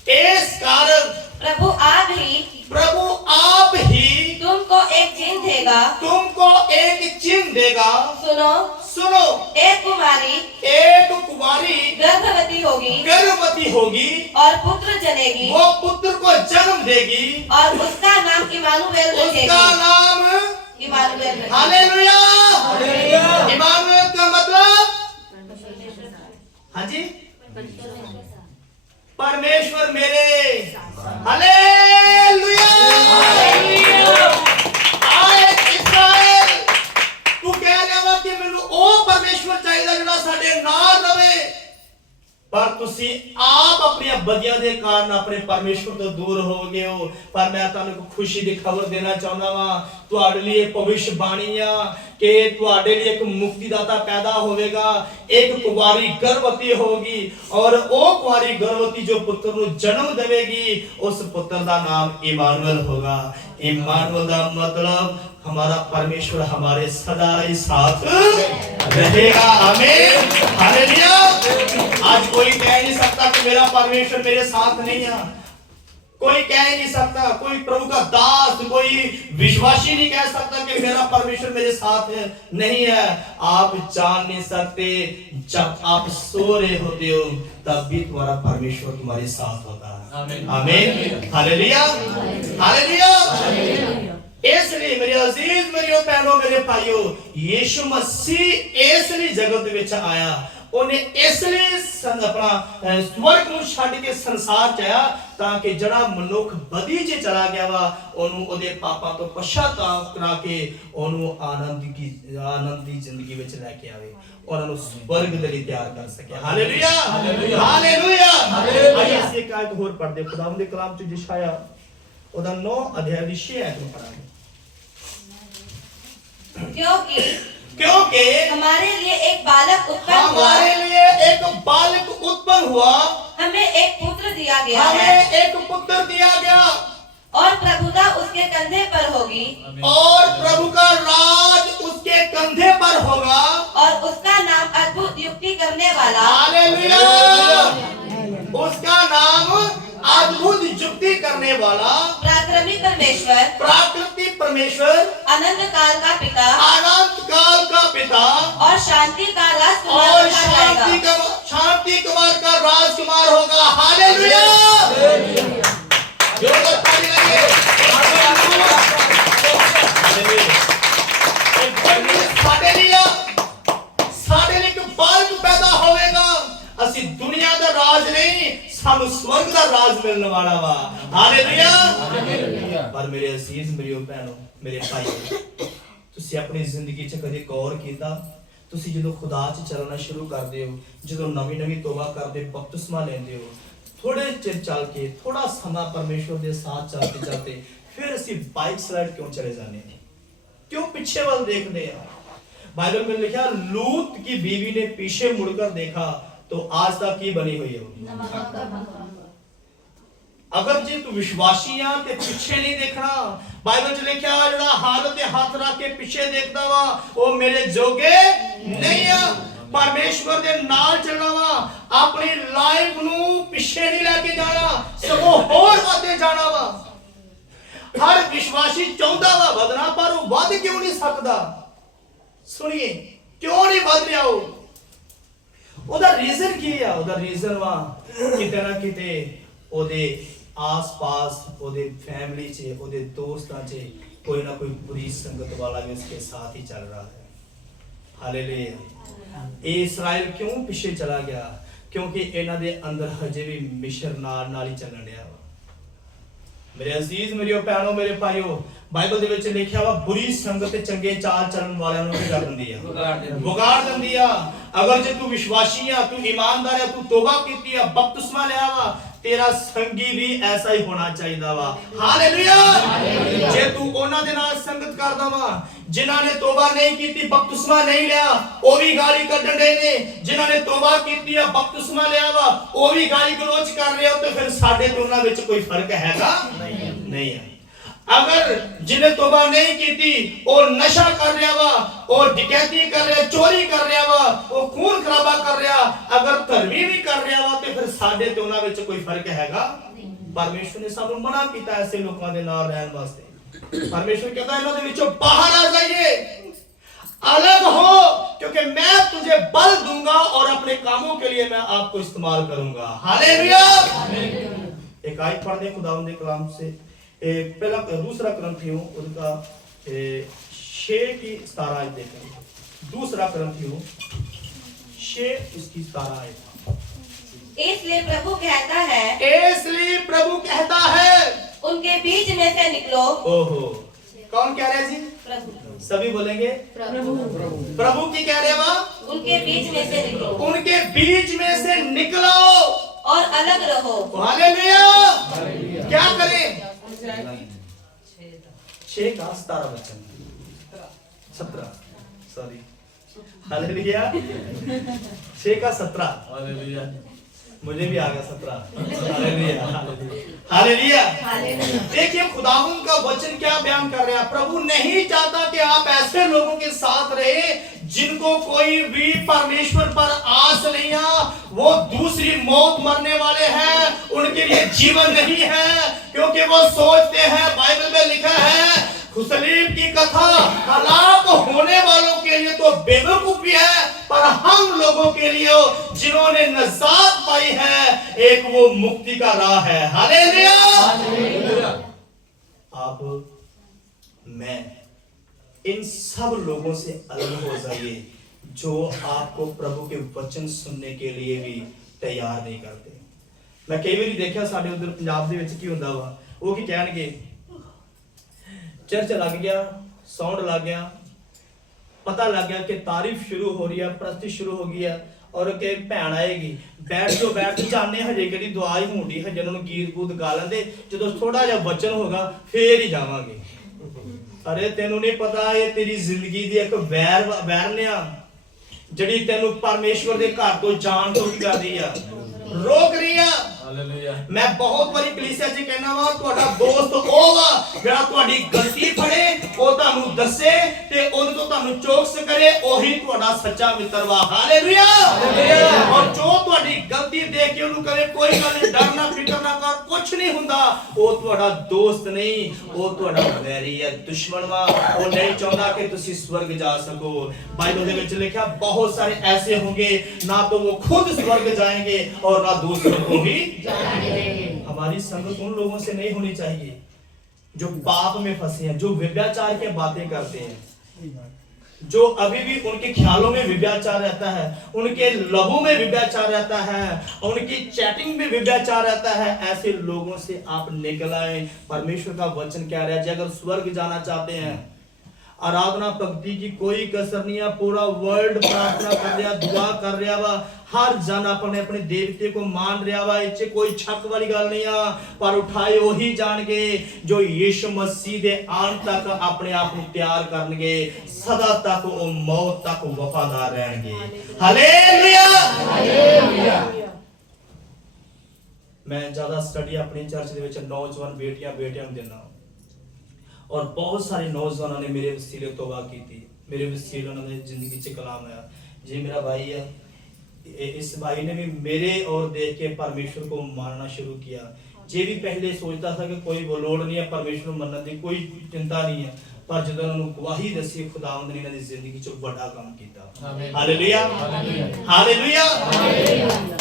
इस कारण प्रभु आप ही तुमको एक चिन्ह देगा, तुमको एक चिन्ह देगा। सुनो एक कुमारी गर्भवती होगी और पुत्र जनेगी, वो पुत्र को जन्म देगी और उसका नाम इमानुएल रखेगी। उसका नाम इमानुएल। हालेलुया। इमानुएल का मतलब, हाँ जी, परमेश्वर मेरे। हालेलुया। आए इस्राएल, तू कह रहा कि मैनू ओ परमेश्वर चाहिए जिहड़ा साडे नाल रवे, पर तुसी आप अपनी बदियां दे कारण अपने परमेश्वर तो दूर हो गए हो। पर मैं तुहानू एक खुशी दी खबर देना चाहुंदा वां, तुहाडे लिए भविष्यवाणी आ कि तुहाडे लिए एक मुक्तिदाता पैदा होवेगा, एक कुंवारी गर्भवती होगी और वो कुंवारी गर्भवती जो पुत्र को जन्म देवेगी, उस पुत्र का नाम इमानुएल होगा। इमानुएल का मतलब हमारा परमेश्वर हमारे सदा ही साथ रहेगा। आमीन। हालेलुया। आज कोई कह नहीं सकता कि मेरा परमेश्वर मेरे साथ नहीं है, कोई कह नहीं सकता, कोई प्रभु का दास, कोई विश्वासी नहीं कह सकता कि मेरा परमेश्वर मेरे साथ है, नहीं है। आप जान नहीं सकते, जब आप सो रहे होते हो तब भी तुम्हारा परमेश्वर तुम्हारे साथ होता है। आमीन। हालेलुया। हालेलुया। इसलिए मेरे अजीज, मेरे बहनों, मेरे भाइयों, यीशु मसीह इसलिए जगत विच आया, उन्हें इसलिए अपना स्वर्ग को छड़ के संसार च आया ताकि जड़ा मनुख बदी च चला गया वा ओनू ओदे पापां तो पश्चाताप करा के ओनू आनंद दी जिंदगी विच लेके आवे और ओनू स्वर्ग दे लई तैयार कर सके। हालेलुया। हालेलुया। आइए इस एक आयत होर पढ़ दे खुदावंद दे कलाम च यशायाह ओदा 9 अध्याय दी 6 आयत में पढ़ांगे। क्योंकि हमारे लिए एक बालक उत्पन्न हुआ, हमारे लिए एक बालक उत्पन्न हुआ, हमें एक पुत्र दिया गया है, हमें एक पुत्र दिया गया और प्रभुता उसके कंधे पर होगी, और प्रभु का राज उसके कंधे पर होगा, और उसका नाम अद्भुत युक्ति करने वाला। हालेलुया। उसका नाम अद्भुत युक्ति करने वाला, पराक्रमी परमेश्वर, प्राकृतिक परमेश्वर, अनंत काल का पिता, अनंत काल का पिता, और शांति का राजकुमार और कहा जाएगा। शांति कुमार का राजकुमार होगा। हालेलुया। जोरदार ताली लगाइए। साडे लिए एक बालक पैदा होवेगा, असि दुनिया दा राज नहीं, सानू स्वर्ग दा राज मिलने वाला वा। हालेलुया। पर मेरे अजीज, मेरी बहनों, मेरे भाइयों, तुसी अपनी जिंदगी च कदे गौर कीता, तुसी जदों खुदा च चलना शुरू करदे हो, जदों नवी तौबा करदे, बपतिस्मा लेंदे हो, थोड़े चिर चल के, थोड़ा समा परमेश्वर के साथ चलते चलते फिर असी बाइक स्लाइड क्यों चले जाने हैं, क्यों पीछे वाल देखते हैं। बाइबल में लिखा लूत की बीवी ने पीछे मुड़कर देखा तो आज तक की बनी हुई है। अगर जे तू विश्वासी आ ते पिछे नहीं देखना, बाइबल च लिखा जेड़ा हाथ ते हाथ रख के पिछे देखदा वा वो मेरे जोगे नहीं आ। परमेश्वर दे नाल चलना वा, अपनी लाइफ नु पिछे नहीं लेके जाना, सगों होर आगे जाना वा। हर विश्वासी चाहता वा बदना, पर वो वध क्यों नहीं सकदा? सुनिए क्यों नहीं वध रहा? ओदा रीजन की है? ओदा रीजन वा किते ना किते ओदे आस पास ओदे फैमिली चे ओदे दोस्तां चे कोई ना कोई बुरी संगत वाला भी उसके साथ ही चल रहा है। हालेलुया। इस्राएल क्यों पीछे चला गया? क्योंकि इन्हां दे अंदर हजे भी मिशर नाल ही चलन दिया वा। मेरे अजीज मेरी भैनों मेरे भाइयों, बाइबल दे विच लिखिया वा बुरी संगत चंगे चाल चलन वालियां नूं कर दिंदी है, बिगाड़ दिंदी आ। अगर जे तू विश्वासी आ, तू ईमानदार आ, तू तौबा कीती आ, बपतिस्मा लिया वा, तेरा संगी भी ऐसा ही होना चाहिए वा। हालेलुया। जे तू उन्हां दे नाल संगत करदा वा जिन्हां ने तौबा नहीं कीती, बपतिस्मा नहीं लिया, ओ भी गाली कढण दे ने। जिन्हां ने तौबा कीती आ, बपतिस्मा लिया वा, ओ भी गाली गलोच कर रहे हो, तो फिर साडे ते उन्हां विच कोई फर्क हैगा नहीं है। अगर जिन्हें तौबा नहीं कीती और नशा कर रहा वा, और डकैती कर रहा, चोरी कर रहा वा, वो खून खराबा कर रहा, अगर धर्मी भी कर रहा वा, तो फिर साडे ते उन्हां विच कोई फर्क हैगा? परमेश्वर ने सानू मना कीता ऐसे लोगों दे नाल रहन वास्ते। परमेश्वर कहता है इन्हां दे विचों बाहर आ जाइए, अलग हो, क्योंकि मैं तुझे बल दूंगा और अपने कामों के लिए मैं आपको इस्तेमाल करूंगा। हालेलुया। एक आयत पढ़ दे खुदावंद के कलाम से, पहला दूसरा करंथियों उनका 6 की 17 आयत देखें। दूसरा करंथियों 6 इसकी 17 आयत। इसलिए प्रभु कहता है, इसलिए प्रभु कहता है, उनके बीच में से निकलो। ओहो, कौन कह रहे हैं जी? प्रभु। सभी बोलेंगे प्रभु। प्रभु की कह रहे वा, उनके बीच में से निकलो, उनके बीच में से निकलो और अलग रहो। हालेलुया। क्या करें? 6 का 17 वचन 17 सॉरी। हालेलुया। 6 का 17। हालेलुया। मुझे भी आ गया 17। हालेलुया। हालेलुया। देखिए खुदावंद का वचन क्या बयान कर रहा है। प्रभु नहीं चाहता कि आप ऐसे लोगों के साथ रहे जिनको कोई भी परमेश्वर पर आस नहीं है, वो दूसरी मौत मरने वाले हैं, उनके लिए जीवन नहीं है, क्योंकि वो सोचते हैं, बाइबल में लिखा है खुसलीम की कथा हलाक होने वालों के लिए तो बेवकूफी है, पर हम लोगों के लिए जिन्होंने नजात पाई है, एक वो मुक्ति का राह है। हालेलुया। आप मैं इन सब लोगों से अलग हो जाइए जो आपको प्रभु के वचन सुनने के लिए भी तैयार नहीं करते। मैं कई बार देखा साडे उधर पंजाब दे विच की हुंदा वा, वो की कहणगे चर्च लग गया, साउंड लग गया, पता लग गया कि तारीफ शुरू हो रही है, प्रस्ती शुरू हो गई है, और कि भैन आएगी, बैठ जाने हजे कि दुआ ही होंदी, हजे उन्होंने गीत गूत गा लेंदे, जो थोड़ा जिहा वचन होगा फिर ही जावांगे। अरे तेनू नहीं पता ये तेरी जिंदगी दी एक वैर ने आ जिहड़ी तेनू परमेश्वर दे घर तो जान तो की कर रही है, रोक रही है। हालेलुया। मैं बहुत बारी कलीसिया च कहना वा, ਤੁਹਾਡਾ दोस्त ਉਹ ਵਾ ਜਿਹੜਾ ਤੁਹਾਡੀ ਗਲਤੀ ਫੜੇ, ਉਹ ਤੁਹਾਨੂੰ ਦੱਸੇ ਤੇ ਉਹਦੇ ਤੋਂ ਤੁਹਾਨੂੰ ਚੌਕਸ ਕਰੇ, ਉਹੀ ਤੁਹਾਡਾ ਸੱਚਾ ਮਿੱਤਰ ਵਾ। ਹਾਲੇਲੂਇਆ। ਔਰ ਜੋ ਤੁਹਾਡੀ ਗਲਤੀ ਦੇਖ ਕੇ ਉਹਨੂੰ ਕਹੇ ਕੋਈ ਗੱਲ ਨਹੀਂ, ਡਰਨਾ ਫਿਕਰ ਨਾ ਕਰ, ਕੁਝ ਨਹੀਂ ਹੁੰਦਾ, ਉਹ ਤੁਹਾਡਾ ਦੋਸਤ ਨਹੀਂ, ਉਹ ਤੁਹਾਡਾ ਵੈਰੀ ਹੈ, ਦੁਸ਼ਮਣ ਵਾ। ਉਹ ਨਹੀਂ ਚਾਹੁੰਦਾ ਕਿ ਤੁਸੀਂ स्वर्ग जा सको। बाइबल ਦੇ ਵਿੱਚ ਲਿਖਿਆ बहुत सारे ऐसे होंगे ना तो वो खुद स्वर्ग जाएंगे और ना दूसरों को भी जाने देंगे। हमारी संगत उन लोगों से नहीं होनी चाहिए जो पाप में फंसे हैं, जो व्यभिचार की बातें करते हैं, जो अभी भी उनके ख्यालों में व्यभिचार रहता है, उनके लहू में व्यभिचार रहता है, उनकी चैटिंग में व्यभिचार रहता है। ऐसे लोगों से आप निकल आए। परमेश्वर का वचन कह रहा है कि अगर स्वर्ग जाना चाहते हैं, आराधना भक्ति की कोई कसर नहीं है, पूरा वर्ल्ड प्रार्थना कर रहा, दुआ कर रहा वा, हर जन अपने अपने देवते को मान रहा वा, इच्चे कोई छक वाली गल नहीं है, पर उठाए वही जाणगे जो यीशु मसीह दे आन तक अपने आप को तैयार करनगे, सदा तक वो मौत तक वफादार रहणगे। हालेलुया। मैं ज़्यादा स्टडी अपनी चर्च ਦੇ ਵਿੱਚ ਨੌਜਵਾਨ ਬੇਟੀਆਂ ਨੂੰ ਦਿੰਦਾ ਔਰ ਬਹੁਤ ਸਾਰੇ ਨੌਜਵਾਨਾਂ ਨੇ ਮੇਰੇ ਵਸੀਲੇ ਤੋਬਾ ਕੀਤੀ, ਮੇਰੇ ਵਸੀਲੇ ਉਹਨਾਂ ਦੀ ਜ਼ਿੰਦਗੀ 'ਚ ਕਲਾਮ ਆਇਆ। जी मेरा भाई है, इस भाई ने भी मेरे और देख के परमेश्वर को मानना शुरू किया। जे भी पहले सोचता था कि कोई वो लोड़ नहीं है परमेश्वर मनने की, कोई चिंता नहीं है, पर जब उन्होंने गवाही दसी खुदावंद ने इन्हां दी जिंदगी च बड़ा काम कीता। Hallelujah hallelujah.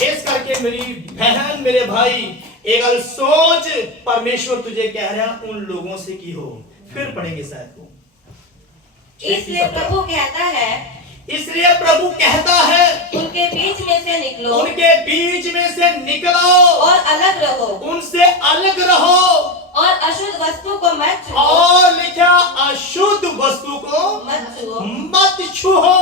इस करके मेरी बहन मेरे भाई एक गल सोच, परमेश्वर तुझे कह रहा उन लोगों से की हो। फिर पढ़ेंगे शायद को। इसलिए प्रभु कहता है, इसलिए प्रभु कहता है उनके बीच में से निकलो, उनके बीच में से निकलो और अलग रहो, उनसे अलग रहो और अशुद्ध वस्तु को मत छुओ, और लिखा अशुद्ध वस्तु को मत छुओ, मत छुओ,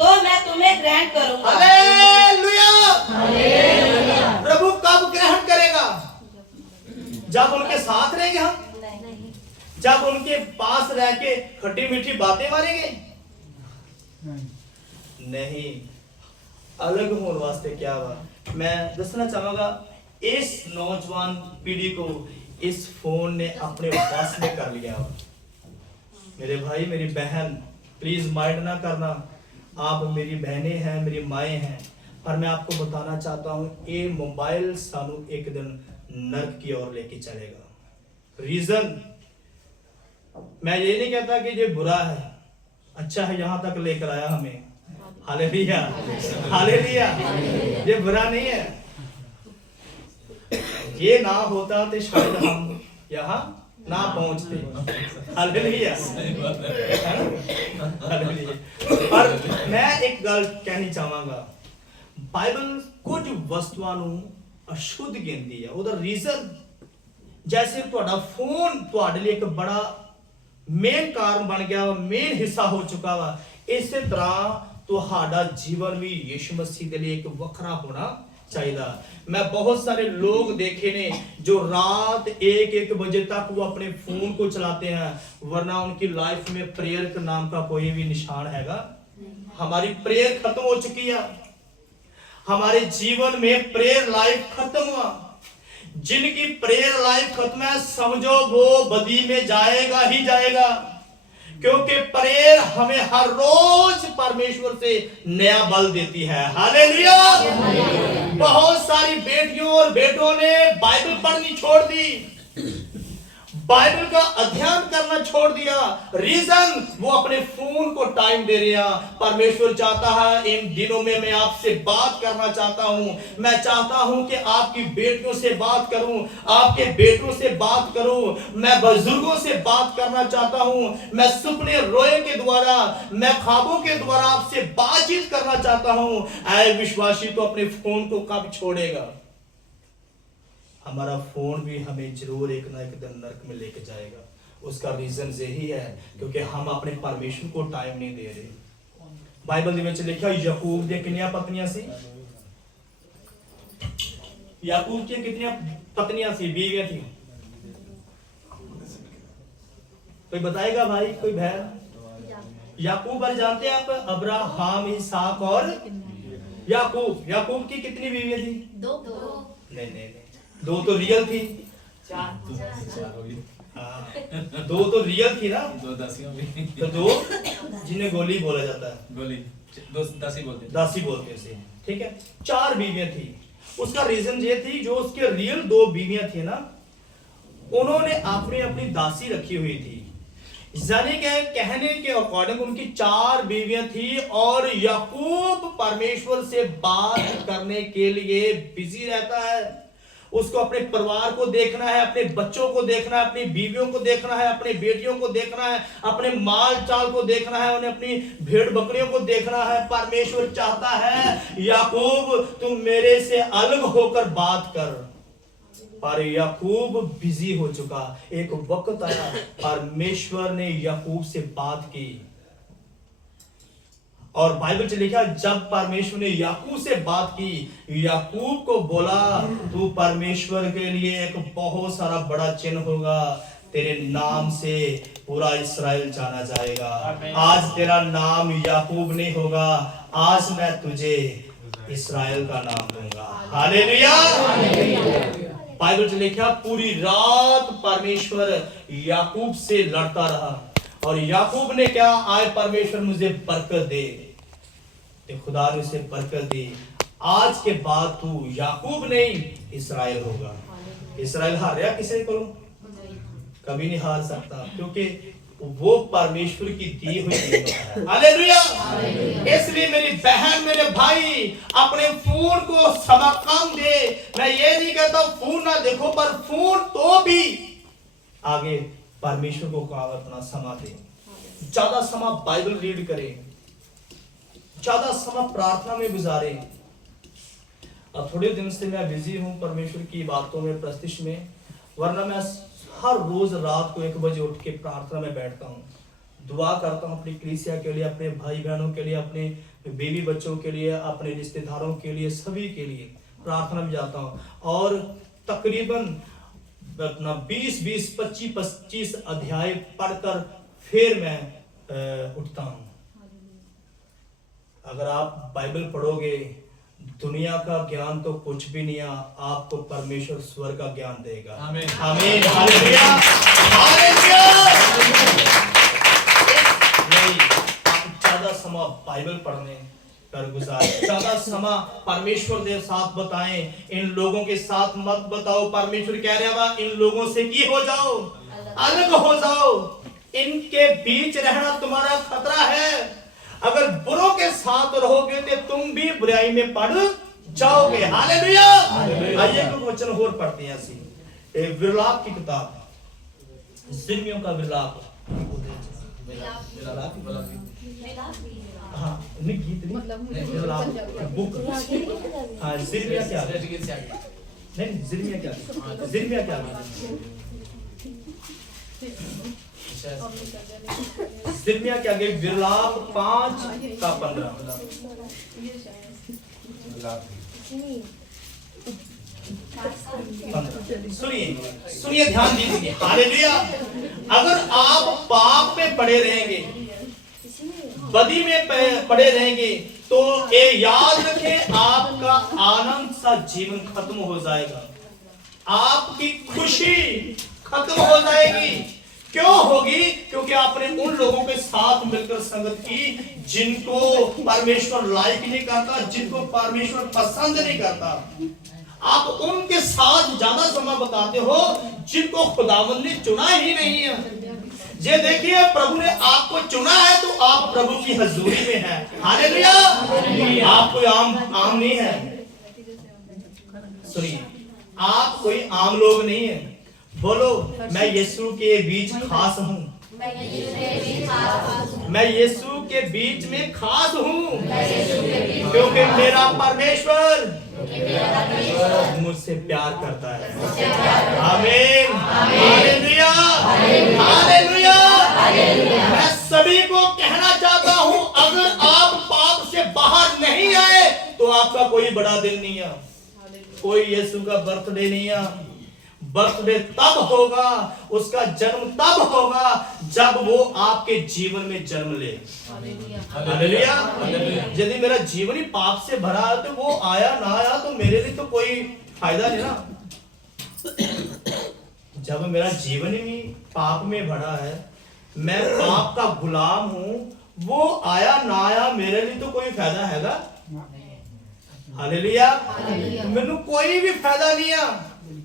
तो मैं तुम्हें ग्रहण करूंगा। Hallelujah hallelujah. प्रभु कब ग्रहण करेगा? जब उनके साथ रहेंगे हम, जब उनके पास रह के खट्टी मीठी बातें मारेंगे? नहीं, अलग होने वास्ते क्या हुआ? मैं दसना चाहूंगा इस नौजवान पीढ़ी को इस फोन ने अपने पास में कर लिया। मेरे भाई मेरी बहन प्लीज माइंड ना करना, आप मेरी बहनें हैं, मेरी माएँ हैं, पर मैं आपको बताना चाहता हूँ ये मोबाइल सानू एक दिन नर्क की ओर लेके चलेगा। रीजन मैं ये नहीं कहता कि ये बुरा है, अच्छा है, यहाँ तक लेकर आया हमें। Hallelujah hallelujah. ये बुरा नहीं है, ये ना होता तो शायद हम यहाँ ना पहुंचते। Hallelujah hallelujah. पर मैं एक गल कहनी चाहांगा, बाइबल कुछ वस्तुआं ਨੂੰ अशुद्ध ਕਹਿੰਦੀ ਹੈ। ਉਹਦਾ ਰੀਜ਼ਨ जैसे ਤੁਹਾਡਾ फोन ਤੁਹਾਡੇ ਲਈ ਇੱਕ बड़ा मेन कारण बन गया, मेन हिस्सा हो चुका वा, इस तरह ਤੁਹਾਡਾ जीवन भी यीशु मसीह के लिए एक वखरा होना चाहिए। मैं बहुत सारे लोग देखे ने जो रात 1-1 बजे तक वो अपने फोन को चलाते हैं, वरना उनकी लाइफ में प्रेयर के नाम का कोई भी निशान हैगा? हमारी प्रेयर खत्म हो चुकी है, हमारे जीवन में प्रेयर लाइफ खत्म हुआ। जिनकी प्रेयर लाइफ खत्म है समझो वो बदी में जाएगा ही जाएगा, क्योंकि प्रेयर हमें हर रोज परमेश्वर से नया बल देती है। हालेलुया। बहुत सारी बेटियों और बेटों ने बाइबल पढ़नी छोड़ दी, बाइबल का अध्ययन करना छोड़ दिया। रीजन वो अपने फोन को टाइम दे रहे हैं। परमेश्वर चाहता है इन दिनों में मैं आपसे बात करना चाहता हूं, मैं चाहता हूं कि आपकी बेटियों से बात करूं, आपके बेटों से बात करूं, मैं बुजुर्गों से बात करना चाहता हूं, मैं सपने रोए के द्वारा, मैं ख्वाबों के द्वारा आपसे बातचीत करना चाहता हूं। ऐ विश्वासी तो अपने फोन को कब छोड़ेगा? हमारा फोन भी हमें जरूर एक ना एक दिन नरक में लेके जाएगा। उसका रीजन यही है क्योंकि हम अपने परमेश्वर को टाइम नहीं दे रहे। बाइबल ਦੇ ਵਿੱਚ ਲਿਖਿਆ याकूब ਦੀਆਂ ਕਿੰਨੀਆਂ ਪਤਨੀਆਂ ਸੀ? याकूब की कितनी पत्नियां थी, बीवियां थी? कोई बताएगा भाई, कोई बहन? याकूब पर जानते हैं आप? अब्राहम, इसहाक और याकूब। याकूब की कितनी बीवियां थी? दो। नहीं, दो तो रियल थी, दो तो रियल थी ना, दो दासियों भी, तो दो जिन्हें गोली बोला जाता है, गोली दो दासी बोलते हैं, दासी बोलते हैं, ठीक है। 4 बीवियां थी। उसका रीजन ये थी जो उसके रियल 2 बीवियां थी ना, उन्होंने अपनी अपनी दासी रखी हुई थी। यानी कि कहने के अकॉर्डिंग उनकी 4 बीवियां थी और याकूब परमेश्वर से बात करने के लिए बिजी रहता है। उसको अपने परिवार को देखना है, अपने बच्चों को देखना है, अपनी बीवियों को देखना है, अपने बेटियों को देखना है, अपने माल चाल को देखना है, उन्हें अपनी भेड़ बकरियों को देखना है। परमेश्वर चाहता है याकूब तुम मेरे से अलग होकर बात कर, पर याकूब बिजी हो चुका। एक वक्त आया परमेश्वर ने याकूब से बात की और बाइबल में लिखा जब परमेश्वर ने याकूब से बात की, याकूब को बोला तू परमेश्वर के लिए एक बहुत सारा बड़ा चिन्ह होगा, तेरे नाम से पूरा इस्राएल जाना जाएगा। आज तेरा नाम याकूब नहीं होगा, आज मैं तुझे इस्राएल का नाम दूंगा। हालेलुया। बाइबल में लिखा पूरी रात परमेश्वर याकूब से लड़ता रहा और याकूब ने क्या, आए परमेश्वर मुझे बरकत दे, तो खुदा ने उसे बरकत दी। आज के बाद तू याकूब नहीं इस्राएल होगा। इस्राएल हार रहा किसी को कभी नहीं हार सकता, क्योंकि वो परमेश्वर की दी हुई नियमत है। हालेलुया। इसलिए मेरी बहन मेरे भाई अपने फोन को समय कम दे। मैं ये नहीं कहता फोन ना देखो, पर फोन तो भी आगे परमेश्वर को अपना समय दे। ज्यादा समय बाइबल रीड करें, ज्यादा समय प्रार्थना में गुजारें। अब थोड़े दिन से मैं बिजी हूं परमेश्वर की बातों में, प्रस्तिश में, वरना मैं हर रोज रात को 1 बजे उठ के प्रार्थना में बैठता हूँ, दुआ करता हूँ अपनी कलीसिया के लिए, अपने भाई बहनों के लिए, अपने बीवी बच्चों के लिए, अपने रिश्तेदारों के लिए, सभी के लिए प्रार्थना में जाता हूँ। और तकरीबन अपना 20-20, 25-25 अध्याय पढ़कर फिर मैं उठता हूँ। अगर आप बाइबल पढ़ोगे, दुनिया का ज्ञान तो कुछ भी नहीं है, आपको परमेश्वर स्वर्ग का ज्ञान देगा। आमीन। आमीन। हालेलुया। हालेलुया। ज्यादा समय बाइबल पढ़ने पर गुजारें, ज्यादा समय परमेश्वर के साथ बताएं। इन लोगों के साथ मत बताओ। परमेश्वर कह रहा है इन लोगों से की हो जाओ, अलग हो जाओ। इनके बीच रहना तुम्हारा खतरा है। अगर बुरों के साथ रहोगे तो तुम भी बुराई में पड़ जाओगे। हालेलुया। आइए कुछ वचन और पढ़ते हैं। ऐसी विलाप की किताब, जिर्मियों का विलाप। हाँ, नहीं गीत नहीं, विलाप बुक। हाँ, जिर्मिया क्या है? नहीं, जिर्मिया क्या है? जिर्मिया क्या है? जिर्मिया क्या गई? विलाप 5:15। सुनिए ध्यान दीजिए। हालेलुया। अगर आप पाप में पड़े रहेंगे, बदी में पड़े रहेंगे, तो ये याद रखें आपका आनंद सा जीवन खत्म हो जाएगा, आपकी खुशी खत्म हो जाएगी। क्यों होगी? क्योंकि आपने उन लोगों के साथ मिलकर संगत की जिनको परमेश्वर लाइक नहीं करता, जिनको परमेश्वर पसंद नहीं करता। आप उनके साथ ज्यादा समय बताते हो जिनको खुदावंद ने चुना ही नहीं है। ये देखिए, प्रभु ने आपको चुना है तो आप प्रभु की हजूरी में हैं। हालेलुया। आप कोई आम नहीं है। सुनिए, आप कोई आम लोग नहीं है। बोलो, मैं यीशु के बीच खास हूँ। मैं यीशु के बीच में खास हूँ, क्योंकि मेरा परमेश्वर मुझसे प्यार करता है। आमीन। हालेलुया। हालेलुया। मैं सभी को कहना चाहता हूँ, अगर आप पाप से बाहर नहीं आए तो आपका कोई बड़ा दिन नहीं है, कोई यीशु का बर्थडे नहीं है। बर्थडे तब होगा, उसका जन्म तब होगा जब वो आपके जीवन में जन्म ले। हालेलुया। यदि मेरा जीवन ही पाप से भरा है तो वो आया ना आया तो मेरे लिए तो कोई फायदा नहीं ना। जब मेरा जीवन ही पाप में भरा है, मैं पाप का गुलाम हूं, वो आया ना आया मेरे लिए तो कोई फायदा हैगा? हालेलुया। मैनू कोई भी फायदा नहीं है,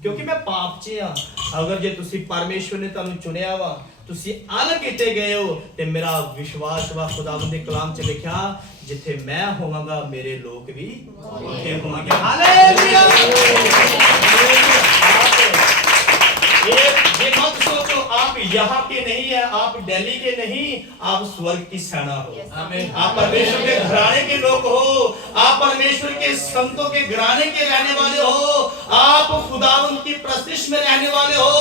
क्योंकि मैं पाप च हां। अगर जे तुसी परमेश्वर ने तुहानू चुनिया वा, तुसी अलग किते गए हो, ते मेरा विश्वास वा खुदावंद दे कलाम च लिखा, जिथे मैं होवांगा मेरे लोग भी उत्थे होवांगे। हालेलुया। ये मत सोचो आप यहाँ के नहीं है, आप दिल्ली के नहीं, आप स्वर्ग की सेना हो। आमीन। आप परमेश्वर के घराने के लोग हो, आप परमेश्वर के संतों के घराने के रहने वाले हो, आप खुदावंद की प्रस्तिश में रहने वाले हो,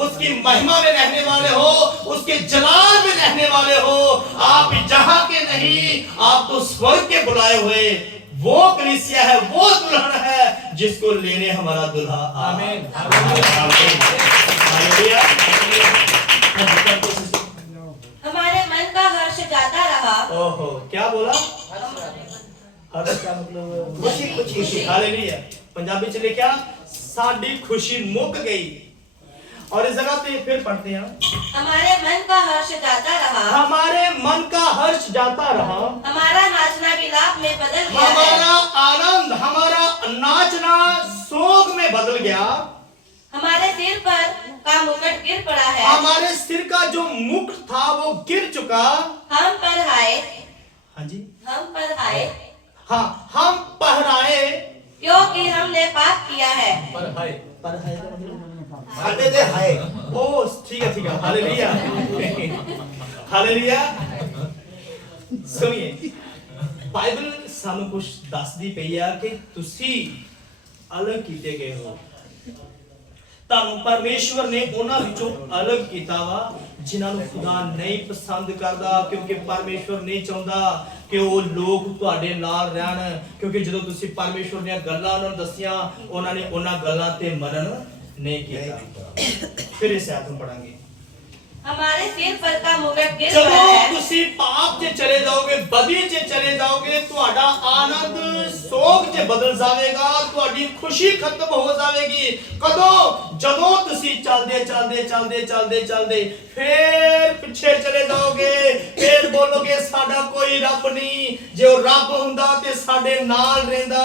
उसकी महिमा में रहने वाले हो, उसके जलाल में रहने वाले हो। आप जहां के नहीं, आप तो स्वर्ग के बुलाए हुए वो कलीसिया है, वो दुल्हन है जिसको लेने हमारा दुल्हा। आमीन। हमारे मन का हर्ष जाता रहा। ओहो, क्या बोला? हर्ष क्या मतलब? खुशी। खुशी। हालेलुया। पंजाबी च लिखा साडी खुशी मुक गई। और इस जगह पे फिर पढ़ते हैं, हमारे मन का हर्ष जाता रहा, हमारे मन का हर्ष जाता रहा, हमारा नाचना विलाप में बदल गया है। हमारा आनंद, हमारा नाचना शोक में बदल गया। हमारे सिर पर का मुकुट गिर पड़ा है, हमारे सिर का जो मुकुट था वो गिर चुका। हम पर हाय, हाँ जी, हम पर हाय, हाँ, हम पहराए क्योंकि हमने पाप किया है। पर हाय साडे दे हाय ओ ठीक है हालेलुया हालेलुया। सुनिए, बाइबल ਸਾਨੂੰ ਕੁਝ ਦੱਸਦੀ ਪਈ ਆ ਕਿ ਤੁਸੀਂ ਅਲੱਗ ਕੀਤੇ ਗਏ ਹੋ। ਤੁਹਾਨੂੰ ਪਰਮੇਸ਼ਵਰ ਨੇ ਉਹਨਾਂ ਵਿੱਚੋਂ ਅਲੱਗ ਕੀਤਾ ਵਾ ਜਿਨ੍ਹਾਂ ਨੂੰ ਖੁਦਾ ਨਹੀਂ ਪਸੰਦ ਕਰਦਾ, ਕਿਉਂਕਿ ਪਰਮੇਸ਼ਵਰ ਨਹੀਂ ਚਾਹੁੰਦਾ ਕਿ ਉਹ ਲੋਕ ਤੁਹਾਡੇ ਨਾਲ ਰਹਿਣ, ਕਿਉਂਕਿ ਜਦੋਂ ਤੁਸੀਂ ਪਰਮੇਸ਼ਵਰ ਦੀਆਂ ਗੱਲਾਂ ਉਹਨਾਂ ਨੂੰ ਦੱਸੀਆਂ, ਉਹਨਾਂ ਨੇ ਉਹਨਾਂ ਗੱਲਾਂ ਤੇ ਮਨਨ नहीं किया। फिर इस आयत में पढ़ेंगे, हमारे सिर पर का मुकुट गिर जब पड़ा है। तुसी पाप च चले जाओगे, बदी च चले जाओगे, ਤੁਹਾਡਾ ਆਨੰਦ ਸੋਗ ਚ ਬਦਲ ਜਾਵੇਗਾ, ਤੁਹਾਡੀ ਖੁਸ਼ੀ ਖਤਮ ਹੋ ਜਾਵੇਗੀ। ਕਦੋਂ? ਜਦੋਂ ਤੁਸੀਂ ਚੱਲਦੇ ਫਿਰ ਪਿੱਛੇ ਚਲੇ ਜਾਓਗੇ, ਫਿਰ ਬੋਲੋਗੇ ਸਾਡਾ ਕੋਈ ਰੱਬ ਨਹੀਂ, ਜੇ ਉਹ ਰੱਬ ਹੁੰਦਾ ਤੇ ਸਾਡੇ ਨਾਲ ਰਹਿੰਦਾ।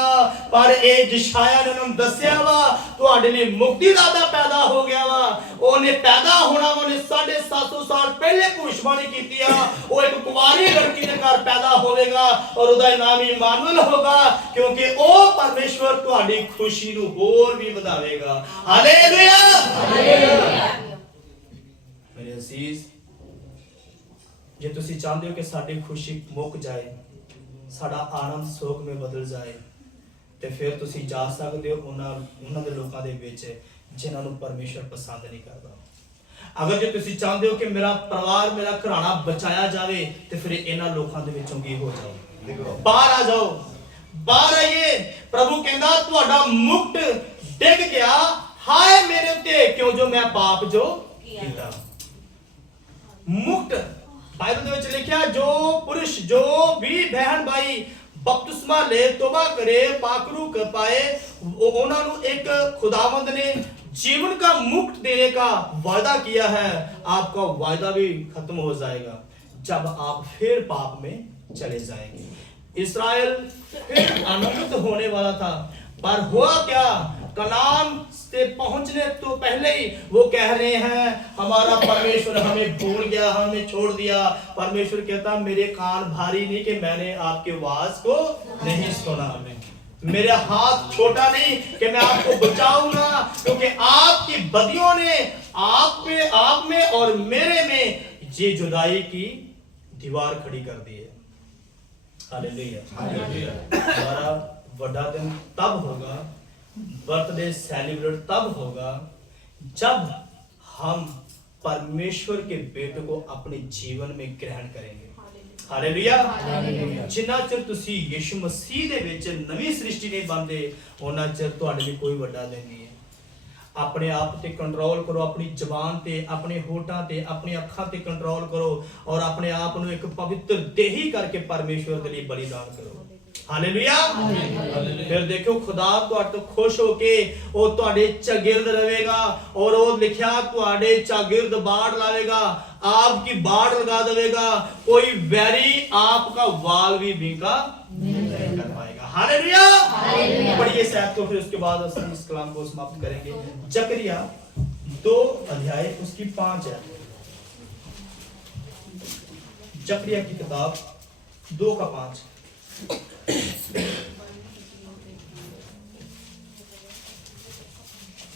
ਪਰ ਇਹ ਯਸ਼ਾਇਆ ਨੇ ਉਹਨੂੰ ਦੱਸਿਆ ਵਾ ਤੁਹਾਡੇ ਲਈ ਮੁਕਤੀ ਦਾਤਾ ਪੈਦਾ ਹੋ ਗਿਆ ਵਾ। ਉਹਨੇ ਪੈਦਾ ਹੋਣਾ, ਉਹਨੇ 750 ਸਾਲ ਪਹਿਲੇ ਭਵਿੱਖਬਾਣੀ ਕੀਤੀ ਆ। ਉਹ ਇੱਕ ਕੁਵਾਰੀ ਲੜਕੀ ਦੇ ਘਰ ਪੈਦਾ ਹੋਵੇਗਾ ਔਰ ਉਹਦਾ ਨਾਮ ਇਮਾਨੁਅਲ ਹੋਗਾ, ਕਿਉਂਕਿ ਉਹ ਪਰਮੇਸ਼ਵਰ ਤੁਹਾਡੀ ਖੁਸ਼ੀ ਨੂੰ ਹੋਰ ਵੀ ਵਧਾਵੇਗਾ। Hallelujah hallelujah. ਮੇਰੇ ਅਜ਼ੀਜ਼, ਜੇ ਤੁਸੀਂ ਚਾਹੁੰਦੇ ਹੋ ਕਿ ਸਾਡੀ ਖੁਸ਼ੀ ਮੁੱਕ ਜਾਏ, ਸਾਡਾ ਆਨੰਦ ਸੋਗ ਵਿੱਚ ਬਦਲ ਜਾਏ, ਤੇ ਫਿਰ ਤੁਸੀਂ ਜਾ ਸਕਦੇ ਹੋ ਉਹਨਾਂ ਦੇ ਲੋਕਾਂ ਦੇ ਵਿੱਚ ਜਿਨ੍ਹਾਂ ਨੂੰ ਪਰਮੇਸ਼ਵਰ ਪਸੰਦ ਨਹੀਂ ਕਰਦਾ। ਅਗਰ ਜੇ ਤੁਸੀਂ ਚਾਹੁੰਦੇ ਹੋ ਕਿ ਮੇਰਾ ਪਰਿਵਾਰ, ਮੇਰਾ ਘਰਾਣਾ ਬਚਾਇਆ ਜਾਵੇ, ਤੇ ਫਿਰ ਇਹਨਾਂ ਲੋਕਾਂ ਦੇ ਵਿੱਚੋਂ ਕੀ ਹੋ ਜਾਓ, ਬਾਹਰ ਆ ਜਾਓ, ਬਾਹਰ ਆਈਏ। ਪ੍ਰਭੂ ਕਹਿੰਦਾ ਤੁਹਾਡਾ ਮੁਕਟ ਡਿੱਗ ਗਿਆ, ਹਾਏ ਮੇਰੇ ਉੱਤੇ ਕਿਉਂ ਜੋ ਮੈਂ ਪਾਪ ਜੋ ਕੀਤਾ। ਮੁਕਟ ਬਾਈਬਲ ਦੇ ਵਿੱਚ ਲਿਖਿਆ, ਜੋ ਪੁਰਸ਼, ਜੋ ਵੀ ਬਹਿਨ ਭਾਈ ਬਪਤਿਸਮਾ ਲੈ, ਤੋਬਾ ਕਰੇ, ਪਾਕਰੂ ਕਰ ਪਾਏ, ਉਹਨਾਂ ਨੂੰ ਇੱਕ खुदावंद ने जीवन का मुक्त देने का वादा किया है। आपका वादा भी खत्म हो जाएगा जब आप फिर पाप में चले जाएंगे। इस्राएल फिर आनंदित होने वाला था, पर हुआ क्या? कनान से पहुंचने तो पहले ही वो कह रहे हैं हमारा परमेश्वर हमें भूल गया, हमें छोड़ दिया। परमेश्वर कहता मेरे कान भारी नहीं कि मैंने आपके आवाज को नहीं सुना, मेरा हाथ छोटा नहीं कि मैं आपको बचाऊंगा, क्योंकि आपकी बदियों ने आप में और मेरे में ये जुदाई की दीवार खड़ी कर दी है। Hallelujah hallelujah. हमारा बड़ा दिन तब होगा, बर्थडे सेलिब्रेट तब होगा जब हम परमेश्वर के बेटे को अपने जीवन में ग्रहण करेंगे। हालेलुया। जिन्ना चिर तुसी यीशु मसीह दे विच नवी सृष्टि नहीं बनदे, उन्ना चिर तुहाडे लई कोई वड्डा दिन नहीं है। अपने आप ते कंट्रोल करो, अपनी जबान ते, अपने होठां ते, अपनी अखां ते कंट्रोल करो और अपने आप नूं एक पवित्र देही करके परमेश्वर दे लई बलिदान करो। हालेलुया। फिर देखो खुदा तुहाडे तो खुश होके ਉਹ ਤੁਹਾਡੇ ਚਾਗਿਰਦ ਰਹੇਗਾ और वो लिखा ਤੁਹਾਡੇ ਚਾਗਿਰਦ बाढ़ लावेगा, आपकी बाढ़ लगा देगा, कोई वैरी आपका वाल भी बिंका नहीं कर पाएगा। हालेलुया। पढ़िए इस आयत को, फिर उसके बाद इस कलाम को समाप्त करेंगे। जकरिया 2 अध्याय उसकी 5 है। जकरिया की किताब 2 का 5।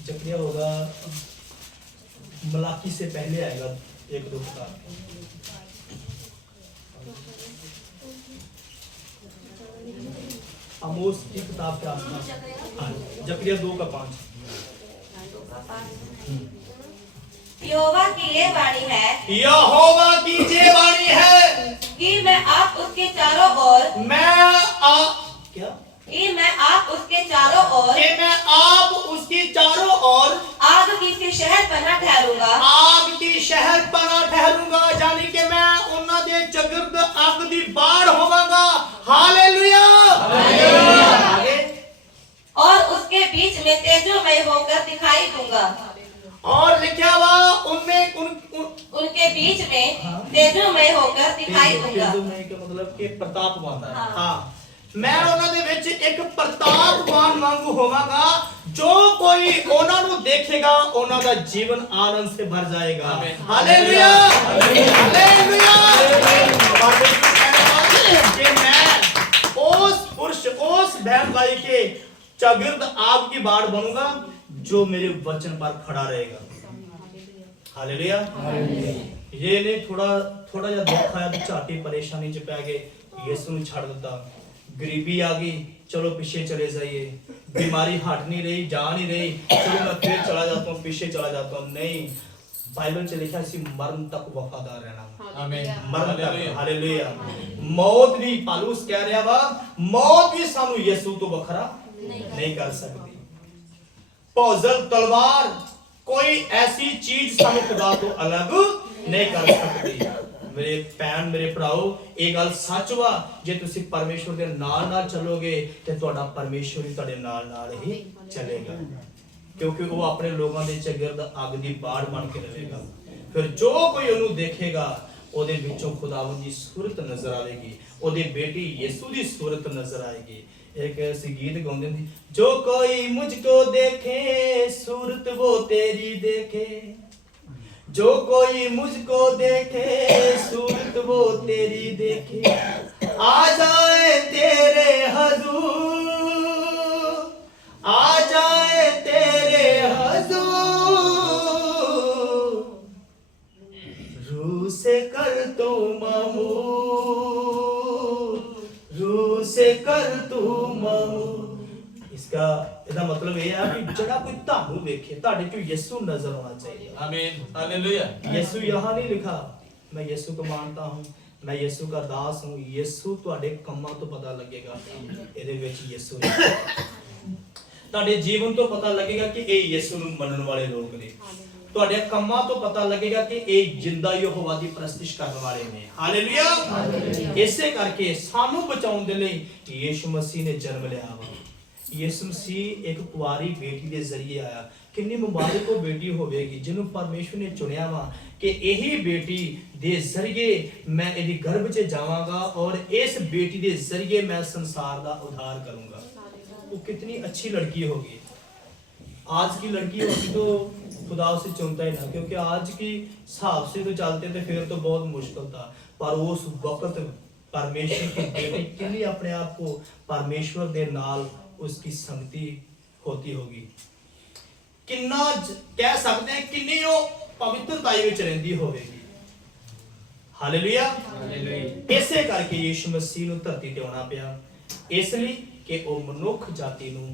जकरिया होगा मलाकी से पहले आएगा 1-2 किताब। आमोस की किताब के आसपास। जकरिया 2 का 5। यहोवा की ये वाणी है, यहोवा की ये वाणी है कि मैं आप उसके चारों ओर, कि मैं आप उसके चारों ओर, कि मैं आप उसकी चारों ओर आग की सी शहर पना ठहरूंगा, आग की शहर पना ठहरूंगा, यानी कि मैं उन्हां दे चगिर्द अग दी बाढ़ होवांगा। हालेलुया। और उसके बीच में तेजोमय होकर दिखाई दूंगा। और लिखा हुआ उनमें उनके बीच में तेजोमय होकर दिखाई दूंगा। तेजोमय का मतलब कि प्रतापवान। हाँ, मैं ਉਹਨਾਂ ਦੇ ਵਿੱਚ ਇੱਕ ਪ੍ਰਤਾਪਵਾਨ ਵਾਂਗੂ ਹੋਵਾਂਗਾ। जो कोई ਉਹਨਾਂ ਨੂੰ ਦੇਖੇਗਾ ਉਹਨਾਂ ਦਾ ਜੀਵਨ ਆਨੰਦ से भर जाएगा। Hallelujah, hallelujah. कि मैं उस पुरुष, उस बहन भाई के चगिर्द आपकी बाढ़ बनूंगा जो मेरे वचन पर खड़ा रहेगा। हालेलुया। ये नहीं थोड़ा जिहा दुख आया तो झाटी परेशानी च पै गए, यीशु ਨੂੰ ਛੱਡ ਦਿੱਤਾ। गरीबी आ गई, चलो पीछे चले जाइए। बीमारी हट नहीं रही, जा नहीं रही, चलो मैं फिर चला जाता हूँ, पीछे चला जाता हूँ। नहीं, बाइबल से लिखा है मरण तक वफादार रहना। आमीन, मरण तक। हालेलुया। मौत भी पालूस कह रहा वा, मौत भी सानू यीशु तो वखरा नहीं कर सकती। भौजल तलवार कोई ऐसी चीज सानू खुदा तो अलग नहीं कर सकती। मेरे भैन मेरे भराओ, ਇਹ ਗੱਲ ਸੱਚ ਵਾ। ਜੇ ਤੁਸੀਂ ਪਰਮੇਸ਼ਵਰ ਦੇ ਨਾਲ ਨਾਲ ਚੱਲੋਗੇ ਤੇ ਤੁਹਾਡਾ ਪਰਮੇਸ਼ਵਰ ਵੀ ਤੁਹਾਡੇ ਨਾਲ ਨਾਲ ਹੀ ਚੱਲੇਗਾ, ਕਿਉਂਕਿ ਉਹ ਆਪਣੇ ਲੋਕਾਂ ਦੇ ਚਗਿਰਦ ਅੱਗ ਦੀ ਬਾੜ ਬਣ ਕੇ ਰਹੇਗਾ। ਫਿਰ ਜੋ ਕੋਈ ਉਹਨੂੰ ਦੇਖੇਗਾ ਉਹਦੇ ਵਿੱਚੋਂ ਖੁਦਾਵੰਦ ਦੀ ਸੂਰਤ ਨਜ਼ਰ ਆਵੇਗੀ, ਉਹਦੇ ਬੇਟੀ ਯਿਸੂ ਦੀ ਸੂਰਤ ਨਜ਼ਰ ਆਏਗੀ। एक ऐसी गीत गाਉਂਦੇ ਸੀ, जो कोई मुझको देखे सूरत वो तेरी देखे, जो कोई मुझको देखे सूरत वो तेरी देखे, आ जाए तेरे हुजूर, आ जाए तेरे हुजूर, रूह से कर तू मामूर, रूह से कर तू मामूर। इसका ਇਹਦਾ ਮਤਲਬ ਇਹ ਹੈ ਕਿ ਜਿਹੜਾ ਕੋਈ ਤੁਹਾਨੂੰ ਵੇਖੇ ਤੁਹਾਡੇ ਚੋਂ ਯਿਸੂ ਨਜ਼ਰ ਆਉਣਾ चाहिए। आमीन, हालेलुया। यीशु यहाँ नहीं लिखा मैं यीशु को मानता हूँ, मैं यीशु का दास हूँ। यीशु ਤੁਹਾਡੇ ਕੰਮਾਂ ਤੋਂ ਪਤਾ ਲੱਗੇਗਾ ਇਹਦੇ ਵਿੱਚ ਯੀशु ਹੈ। ਤੁਹਾਡੇ ਜੀਵਨ ਤੋਂ ਪਤਾ ਲੱਗੇਗਾ ਕਿ ਇਹ ਯੀशु ਨੂੰ ਮੰਨਣ ਵਾਲੇ ਲੋਕ ਨੇ। ਤੁਹਾਡੇ ਕੰਮਾਂ ਤੋਂ ਪਤਾ ਲੱਗੇਗਾ ਕਿ ਇਹ ਜਿੰਦਾ ਯਹੋਵਾ ਦੀ ਪ੍ਰਸਤਿਸ਼ ਕਰਨ ਵਾਲੇ ਨੇ। ਹਾਲੇਲੂਇਆ। ਇਸੇ ਕਰਕੇ ਸਾਨੂੰ ਬਚਾਉਣ ਦੇ ਲਈ ਯੀशु ਮਸੀਹ ਨੇ ਜਨਮ ਲਿਆ ਵਾ। ਯਿਸੂ ਮਸੀਹ ਇੱਕ ਕੁਆਰੀ ਬੇਟੀ ਦੇ ਜ਼ਰੀਏ ਆਇਆ। ਕਿੰਨੀ ਮੁਬਾਰਕ ਉਹ ਬੇਟੀ ਹੋਵੇਗੀ ਜਿਹਨੂੰ ਪਰਮੇਸ਼ਵਰ ਨੇ ਚੁਣਿਆ ਵਾ ਕਿ ਇਹੀ ਬੇਟੀ ਦੇ ਜ਼ਰੀਏ ਮੈਂ ਇਹਦੀ ਗਰਭ 'ਚ ਜਾਵਾਂਗਾ ਔਰ ਇਸ ਬੇਟੀ ਦੇ ਜ਼ਰੀਏ ਮੈਂ ਸੰਸਾਰ ਦਾ उद्धार करूंगा। वो कितनी अच्छी लड़की होगी। आज की लड़की होगी तो खुदा उसे चुनता ही ना, क्योंकि आज की हिसाब से तो चलते थे फिर तो बहुत मुश्किल था। पर उस वक्त परमेश्वर की बेटी के लिए अपने आप को परमेश्वर दे नाल उसकी संगति होती होगी। किन्ना कह सकते हैं किन्नी वो पवित्रताई विच रहिंदी होवेगी। हालेलुया। इसे करके यीशु मसीह ਨੂੰ ਧਰਤੀ ਤੇ ਆਉਣਾ ਪਿਆ, ਇਸ ਲਈ ਕਿ ਉਹ ਮਨੁੱਖ ਜਾਤੀ ਨੂੰ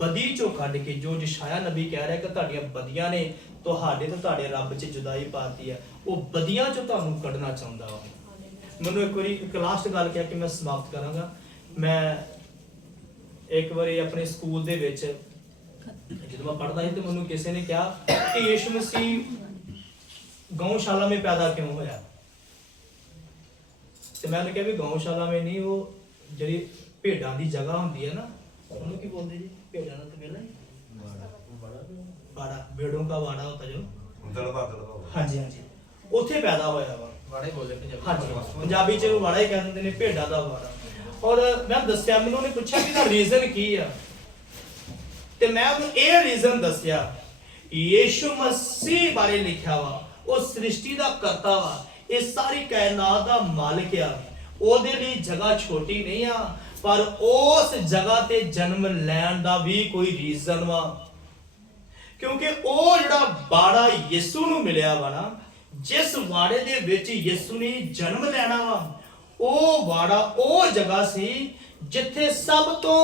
ਬਦੀ ਚੋਂ ਕੱਢ ਕੇ, ਜੋ ਯਸ਼ਾਇਆ ਨਬੀ ਕਹਿ ਰਿਹਾ ਕਿ ਤੁਹਾਡੀਆਂ ਬਦੀਆਂ ਨੇ ਤੁਹਾਡੇ ਤੇ ਤੁਹਾਡੇ ਰੱਬ 'ਚ ਜੁਦਾਈ ਪਾਤੀ ਆ, ਉਹ ਬਦੀਆਂ 'ਚੋਂ ਤੁਹਾਨੂੰ ਕੱਢਣਾ ਚਾਹੁੰਦਾ ਵਾ। ਮੈਨੂੰ ਇੱਕ ਵਾਰੀ ਇੱਕ ਲਾਸਟ ਗੱਲ ਕਿਹਾ ਕਿ ਮੈਂ ਸਮਾਪਤ ਕਰਾਂਗਾ। ਮੈਂ ਇੱਕ ਵਾਰੀ ਆਪਣੇ ਸਕੂਲ ਦੇ ਵਿੱਚ ਜਦੋਂ ਮੈਂ ਪੜ੍ਹਦਾ ਸੀ ਤੇ ਮੈਨੂੰ ਕਿਸੇ ਨੇ ਕਿਹਾ ਕਿ ਯीशु मसीह गौशाला में पैदा क्यों होया। ਤੇ ਮੈਂ ਕਿਹਾ ਵੀ ਗਊਸ਼ਾਲਾ में नहीं, वो ਜਿਹੜੀ ਭੇਡਾਂ ਦੀ ਜਗ੍ਹਾ ਹੁੰਦੀ ਹੈ ਨਾ, ਉਹਨੂੰ ਕੀ ਬੋਲਦੇ ਜੀ? ਭੇਡਾਂ ਦਾ ਤਾਂ ਪਹਿਲਾਂ ਹੀ ਬਾੜਾ, ਭੇਡੋਂ ਦਾ ਬਾੜਾ ਹੁੰਦਾ ਜੋ। ਹਾਂਜੀ ਹਾਂਜੀ, ਉੱਥੇ ਪੈਦਾ ਹੋਇਆ ਵਾ। ਵਾੜੇ ਬੋਲਦੇ ਪੰਜਾਬੀ। ਹਾਂਜੀ, ਪੰਜਾਬੀ ਚ ਇਹਨੂੰ ਬਾੜਾ ਹੀ ਕਹਿੰਦੇ ਨੇ, ਭੇਡਾਂ ਦਾ ਬਾੜਾ। ਔਰ ਮੈਂ ਦੱਸਿਆ, ਮੈਨੂੰ ਉਹਨੇ ਪੁੱਛਿਆ ਕਿ ਇਹਦਾ ਰੀਜ਼ਨ ਕੀ ਆ, ਤੇ ਮੈਂ ਉਹਨੂੰ ਇਹ ਰੀਜ਼ਨ ਦੱਸਿਆ। ਯीशु मसीह ਬਾਰੇ ਲਿਖਿਆ ਵਾ, ਉਹ ਸ੍ਰਿਸ਼ਟੀ ਦਾ ਕਰਤਾ ਵਾ, ਇਹ ਸਾਰੀ ਕਾਇਨਾਤ ਦਾ ਮਾਲਕ ਆ। ਉਹਦੇ ਲਈ ਜਗ੍ਹਾ ਛੋਟੀ ਨਹੀਂ ਆ, ਪਰ ਉਸ ਜਗ੍ਹਾ ਤੇ ਜਨਮ ਲੈਣ ਦਾ ਵੀ ਕੋਈ ਰੀਜ਼ਨ ਵਾ, ਕਿਉਂਕਿ ਉਹ ਜਿਹੜਾ ਬਾੜਾ ਯਿਸੂ ਨੂੰ ਮਿਲਿਆ ਵਾ ਨਾ, ਜਿਸ ਵਾੜੇ ਦੇ ਵਿੱਚ ਯਿਸੂ ਨੇ ਜਨਮ ਲੈਣਾ ਵਾ, ਉਹ ਵਾੜਾ ਉਹ ਜਗ੍ਹਾ ਸੀ ਜਿੱਥੇ ਸਭ ਤੋਂ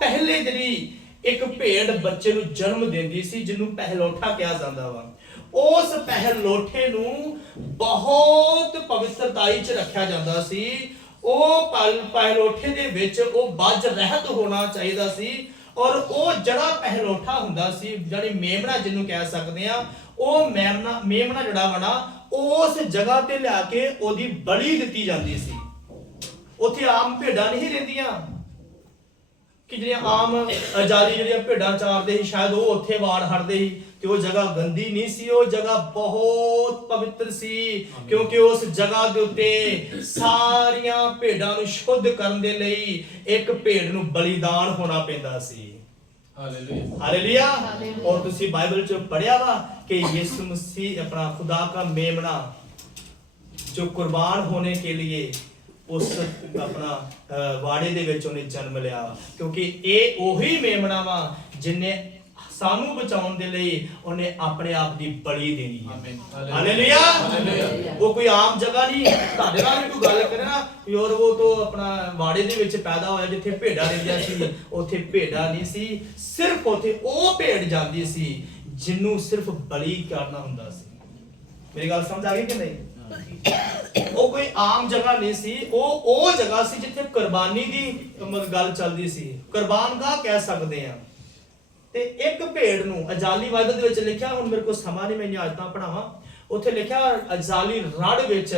ਪਹਿਲੇ ਜਿਹੜੀ ਇੱਕ ਭੇਡ ਬੱਚੇ ਨੂੰ ਜਨਮ ਦਿੰਦੀ ਸੀ, ਜਿਹਨੂੰ ਪਹਿਲੋਠਾ ਕਿਹਾ ਜਾਂਦਾ ਵਾ। ਉਸ ਪਹਿਲੋਠੇ ਨੂੰ ਬਹੁਤ ਪਵਿੱਤਰਤਾਈ 'ਚ ਰੱਖਿਆ ਜਾਂਦਾ ਸੀ। ਉਹ ਪਹਿਲੋਠੇ ਦੇ ਵਿੱਚ ਉਹ ਬੱਜ ਰਹਿਤ ਹੋਣਾ ਚਾਹੀਦਾ ਸੀ, ਔਰ ਉਹ ਜਿਹੜਾ ਪਹਿਲੋਠਾ ਹੁੰਦਾ ਸੀ, ਜਿਹੜੀ ਮੇਮਣਾ ਜਿਹਨੂੰ ਕਹਿ ਸਕਦੇ ਆ, ਉਹ ਮੇਮਣਾ ਜਿਹੜਾ ਵਾ ਨਾ, ਉਸ ਜਗ੍ਹਾ ਤੇ ਲਿਆ ਕੇ ਉਹਦੀ ਬਲੀ ਦਿੱਤੀ ਜਾਂਦੀ ਸੀ। ਉੱਥੇ ਆਮ ਭੇਡਾਂ ਨਹੀਂ ਰਹਿੰਦੀਆਂ, ਕਿ ਜਿਹੜੀਆਂ ਆਮ ਜਾਲੀ ਜਿਹੜੀਆਂ ਭੇਡਾਂ ਚਾਰਦੇ ਸੀ ਸ਼ਾਇਦ ਉਹ ਉੱਥੇ ਵਾੜ ਹੜਦੇ ਸੀ ਤੇ ਉਹ ਜਗ੍ਹਾ ਗੰਦੀ ਨਹੀਂ ਸੀ, ਉਹ ਜਗ੍ਹਾ ਬਹੁਤ ਪਵਿੱਤਰ ਸੀ ਕਿਉਂਕਿ ਉਸ ਜਗ੍ਹਾ ਦੇ ਉੱਤੇ ਸਾਰੀਆਂ ਭੇਡਾਂ ਨੂੰ ਸ਼ੁੱਧ ਕਰਨ ਦੇ ਲਈ ਇੱਕ ਭੇਡ ਨੂੰ ਬਲੀਦਾਨ ਹੋਣਾ ਪੈਂਦਾ ਸੀ। हालेलुया। और तुसी बाइबल च पढ़िया वा कि यीशु मसीह अपना खुदा का मेमना जो कुर्बान होने के लिए उस अपना वाड़े दे विच उन्हें जन्म लिया क्योंकि ये ओही मेमना वा जिन्हें सानू बचाउण दे लई उन्हें अपने आप दी बलि देनी है। हालेलुया। वो कोई आम जगह नहीं तुहाडे नाल भी कोई गल करे ना और वो तो अपना वाड़े दे विच पैदा होया जिथे भेड़ा रहिंदियां सी उथे भेड़ा नहीं सी, सिर्फ उथे ओ भेड़ जांदी सी जिन्नू सिर्फ बलि करना हुंदा सी। मेरी गल समझ आ गई कि नहीं? वो कोई आम जगह नहीं सी, ओ जगह सी जिथे कुर्बानी दी गल चलदी सी। कुर्बान का कह सकदे हैं ਤੇ ਇੱਕ ਭੇਡ ਨੂੰ ਅਜਾਲੀ ਬਾਈਬਲ ਦੇ ਵਿੱਚ ਲਿਖਿਆ, ਹੁਣ ਮੇਰੇ ਕੋਲ ਸਮਾਂ ਨਹੀਂ ਮੈਂ ਅੱਜ ਤਾਂ ਪੜਾਵਾਂ, ਉੱਥੇ ਲਿਖਿਆ ਅਜਾਲੀ ਰੜ ਵਿੱਚ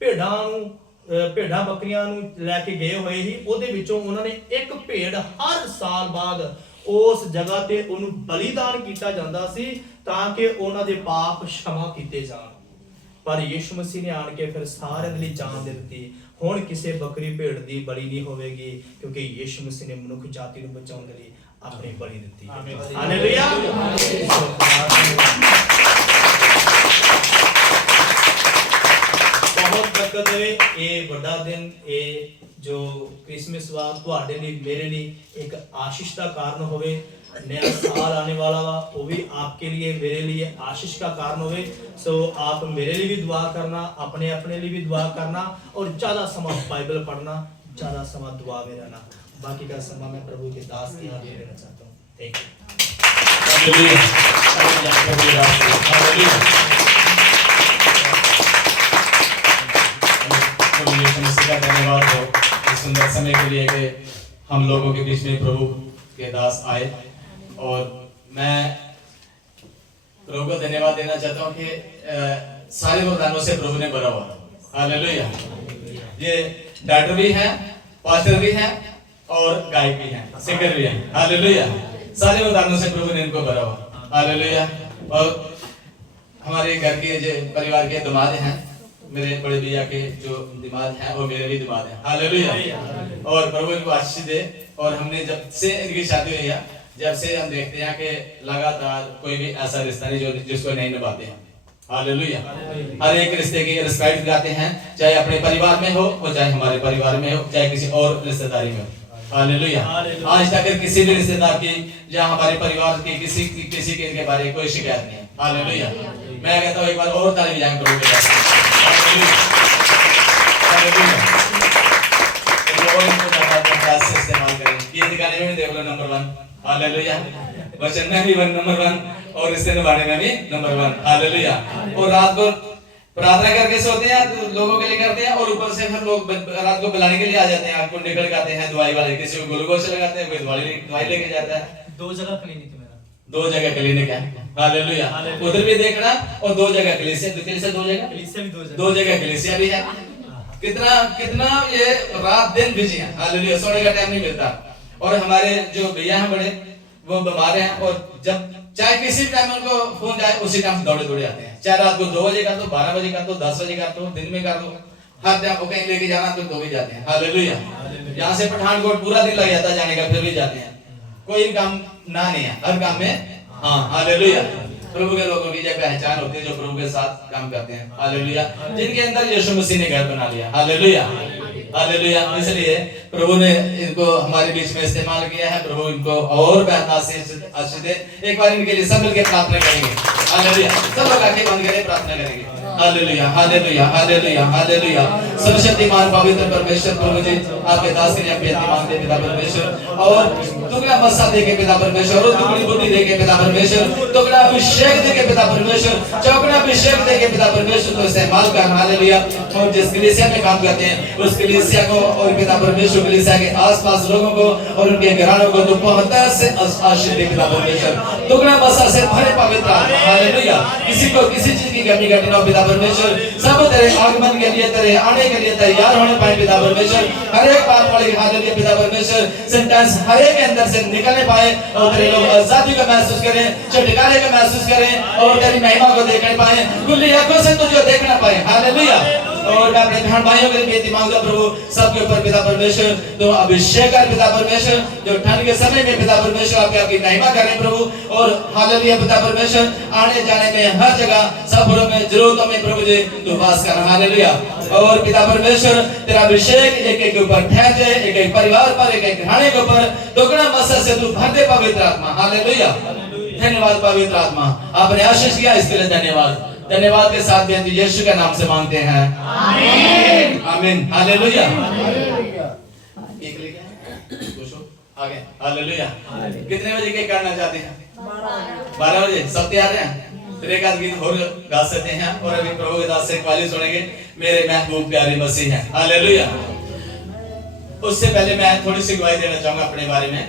ਭੇਡਾਂ ਬੱਕਰੀਆਂ ਨੂੰ ਲੈ ਕੇ ਗਏ ਹੋਏ ਸੀ, ਉਹਦੇ ਵਿੱਚੋਂ ਉਹਨਾਂ ਨੇ ਇੱਕ ਭੇਡ ਹਰ ਸਾਲ ਬਾਅਦ ਉਸ ਜਗ੍ਹਾ ਤੇ ਉਹਨੂੰ ਬਲੀਦਾਨ ਕੀਤਾ ਜਾਂਦਾ ਸੀ ਤਾਂ ਕਿ ਉਹਨਾਂ ਦੇ ਪਾਪ क्षमा ਕੀਤੇ ਜਾਣ। ਪਰ ਯਿਸੂ ਮਸੀਹ ਨੇ ਆਣ ਕੇ ਫਿਰ ਸਾਰਿਆਂ ਦੇ ਲਈ ਜਾਨ ਦੇ ਦਿੱਤੀ। ਹੁਣ ਕਿਸੇ ਬੱਕਰੀ ਭੇਡ ਦੀ ਬਲੀ ਨਹੀਂ ਹੋਵੇਗੀ ਕਿਉਂਕਿ ਯਿਸੂ ਮਸੀਹ ਨੇ ਮਨੁੱਖ ਜਾਤੀ ਨੂੰ ਬਚਾਉਣ ਦੇ ਲਈ अपनी बलि दी। हालेलुया। बहुत बरकत है ये बड़ा दिन, ये जो क्रिसमस वा तुहाडे लिए मेरे लिए एक आशीष का कारण होवे। नया साल आने वाला वा वो भी आपके लिए मेरे लिए आशीष का कारण होवे। सो आप मेरे लिए भी दुआ करना, अपने लिए भी दुआ करना और ज्यादा समय बाइबल पढ़ना, ज्यादा समय दुआ में रहना। बाकी का समय मैं प्रभु के दास की आगे देना चाहता हूँ। Thank you. धन्यवाद हो इस सुंदर समय के लिए कि हम लोगों के बीच में प्रभु के दास आए और मैं प्रभु को धन्यवाद देना चाहता हूँ कि सारे वरदानों से प्रभु ने भरा हुआ। हालेलुया। ये डॉक्टर भी हैं, पास्टर भी हैं और गायक भी हैं, सिंगर भी हैं। हालेलुया। सारे वरदानों से प्रभु ने इनको भरा हुआ। हालेलुया। और हमारे घर के जो परिवार के दामाद हैं, मेरे बड़े भैया के जो दामाद हैं वो मेरे भी दामाद हैं। हालेलुया। और प्रभु इनको आशीष दे। और हमने जब से इनकी शादी हुई है, जब से हम देखते हैं कि लगातार कोई भी ऐसा रिश्ता नहीं जिसको नहीं निभाते हैं। हालेलुया। हर एक रिश्ते की रिस्पेक्ट दिलाते हैं, चाहे अपने परिवार में हो और चाहे हमारे परिवार में हो, चाहे किसी और रिश्तेदारी में हो। हालेलुया। आज तक किसी भी रिश्तेदार की या हमारे परिवार के किसी के इनके बारे में कोई शिकायत नहीं है। हालेलुया। मैं कहता हूँ एक बार और ताली बजाएं प्रभु के लिए। हालेलुया। हालेलुया। तो इनको ज़्यादा से इस्तेमाल करें। गीत गाने में देख लो नंबर 1। हालेलुया। वचन में भी नंबर 1 और रिश्ते निभाने में भी नंबर 1। हालेलुया। और रात को प्रार्थना करके सोते हैं, तो लोगों के लिए करते हैं और ऊपर से फिर लोग रात को बुलाने के लिए आ जाते हैं, आपको निकल के आते हैं दवाई वाले, किसी को ग्लूकोज लगाते हैं, कोई दवाई लेके जाता है। 2 जगह क्लिनिक है मेरा, 2 जगह क्लिनिक है। हालेलुया। उधर भी देखना और 2 जगह कलीसिया 2 जगह 2 जगह कलीसिया भी है। कितना ये रात दिन बिजी है। हालेलुया। सोने का टाइम नहीं मिलता। और हमारे जो भैया हैं बड़े, वो बीमार हैं और जब चाहे किसी टाइम उनको फोन जाए उसी टाइम दौड़े आते हैं, चाहे रात को 2 बजे का तो 12 बजे का तो 10 बजे का तो दिन में कर दो, हर टाइम को कहीं लेके जाना तो 2 बजे जाते हैं। हालेलुया। यहाँ से पठानकोट पूरा दिन लग जाता है जाने का, फिर भी जाते हैं। कोई काम ना नहीं है, हर काम में हाँ। हालेलुया। प्रभु के लोगों की जब पहचान होती है जो प्रभु के साथ काम करते हैं। हालेलुया। जिनके अंदर यीशु मसीह ने घर बना लिया। हालेलुया। हालेलुया। इसलिए प्रभु ने इनको हमारे बीच में इस्तेमाल किया है। प्रभु इनको और बेहतर आशीष दे। एक बार इनके लिए सब मिलकर प्रार्थना करेंगे। हालेलुया। सब लोग आंखें बंद करें, प्रार्थना करेंगे। हालेलुया। हालेलुया। हालेलुया। हालेलुया। सर्वशक्तिमान पवित्र परमेश्वर प्रभु जी, आपके दास के लिए बेनती मांगते पिता परमेश्वर, और टुकड़ा बसा दे के पिता परमेश्वर, और टुकड़ी बुद्धि दे के पिता परमेश्वर, टुकड़ा अभिषेक दे के पिता परमेश्वर, चौकड़ा अभिषेक दे के पिता परमेश्वर को इस्तेमाल कर। हालेलुया। और जिस कलीसिया में काम करते हैं उस कलीसिया को और पिता परमेश्वर कलीसिया के आसपास लोगों को और उनके घरानों को तो बहुत से आशीष दे पिता परमेश्वर। टुकड़ा बसा से भरे पवित्र। हालेलुया। किसी को किसी चीज की कमी घटी ना पिता पिता परमेश्वर, सब तेरे आगमन के लिए, तेरे आने के लिए तैयार होने पाए पिता परमेश्वर। हर एक पाप वाले हालेलुया पिता परमेश्वर, सेंटेंस हर एक के अंदर से निकलने पाए और तेरे लोग आजादी को महसूस करें, छुटकारे को महसूस करें और तेरी महिमा को देखने पाए, खुली आंखों से तुझे देखना पाए। हालेलुया। और मैं अपने बहन भाइयों के लिए बेनती मांगता प्रभु, सबके ऊपर पिता परमेश्वर तो अभिषेक कर पिता परमेश्वर, जो ठंड के समय में पिता परमेश्वर आपकी महिमा करें प्रभु। और हालेलुया पिता परमेश्वर, आने जाने में हर जगह सफरों में जरूरतों में प्रभु जी तू वास कर। हालेलुया। और पिता परमेश्वर तेरा अभिषेक एक एक के ऊपर ठहर जाए, एक एक परिवार पर, एक एक घराने के ऊपर दुगना मसर से तू भर दे पवित्र आत्मा। हालेलुया। धन्यवाद पवित्र आत्मा, आपने आशीष किया इसके लिए धन्यवाद। धन्यवाद के साथ बेनती यीशु के नाम से मांगते हैं, आमीन आमीन। हालेलुया। एक लेके पूछो आगे। हालेलुया। कितने बजे के करना चाहते हैं? 12 बजे। सब तैयार हैं? फिर एक आध गीत और गा सकते हैं और अभी प्रभु के दास से कव्वाली सुनेंगे, मेरे महबूब प्यारे मसीह हैं। हालेलुया। उससे पहले मैं थोड़ी सी गवाही देना चाहूंगा अपने बारे में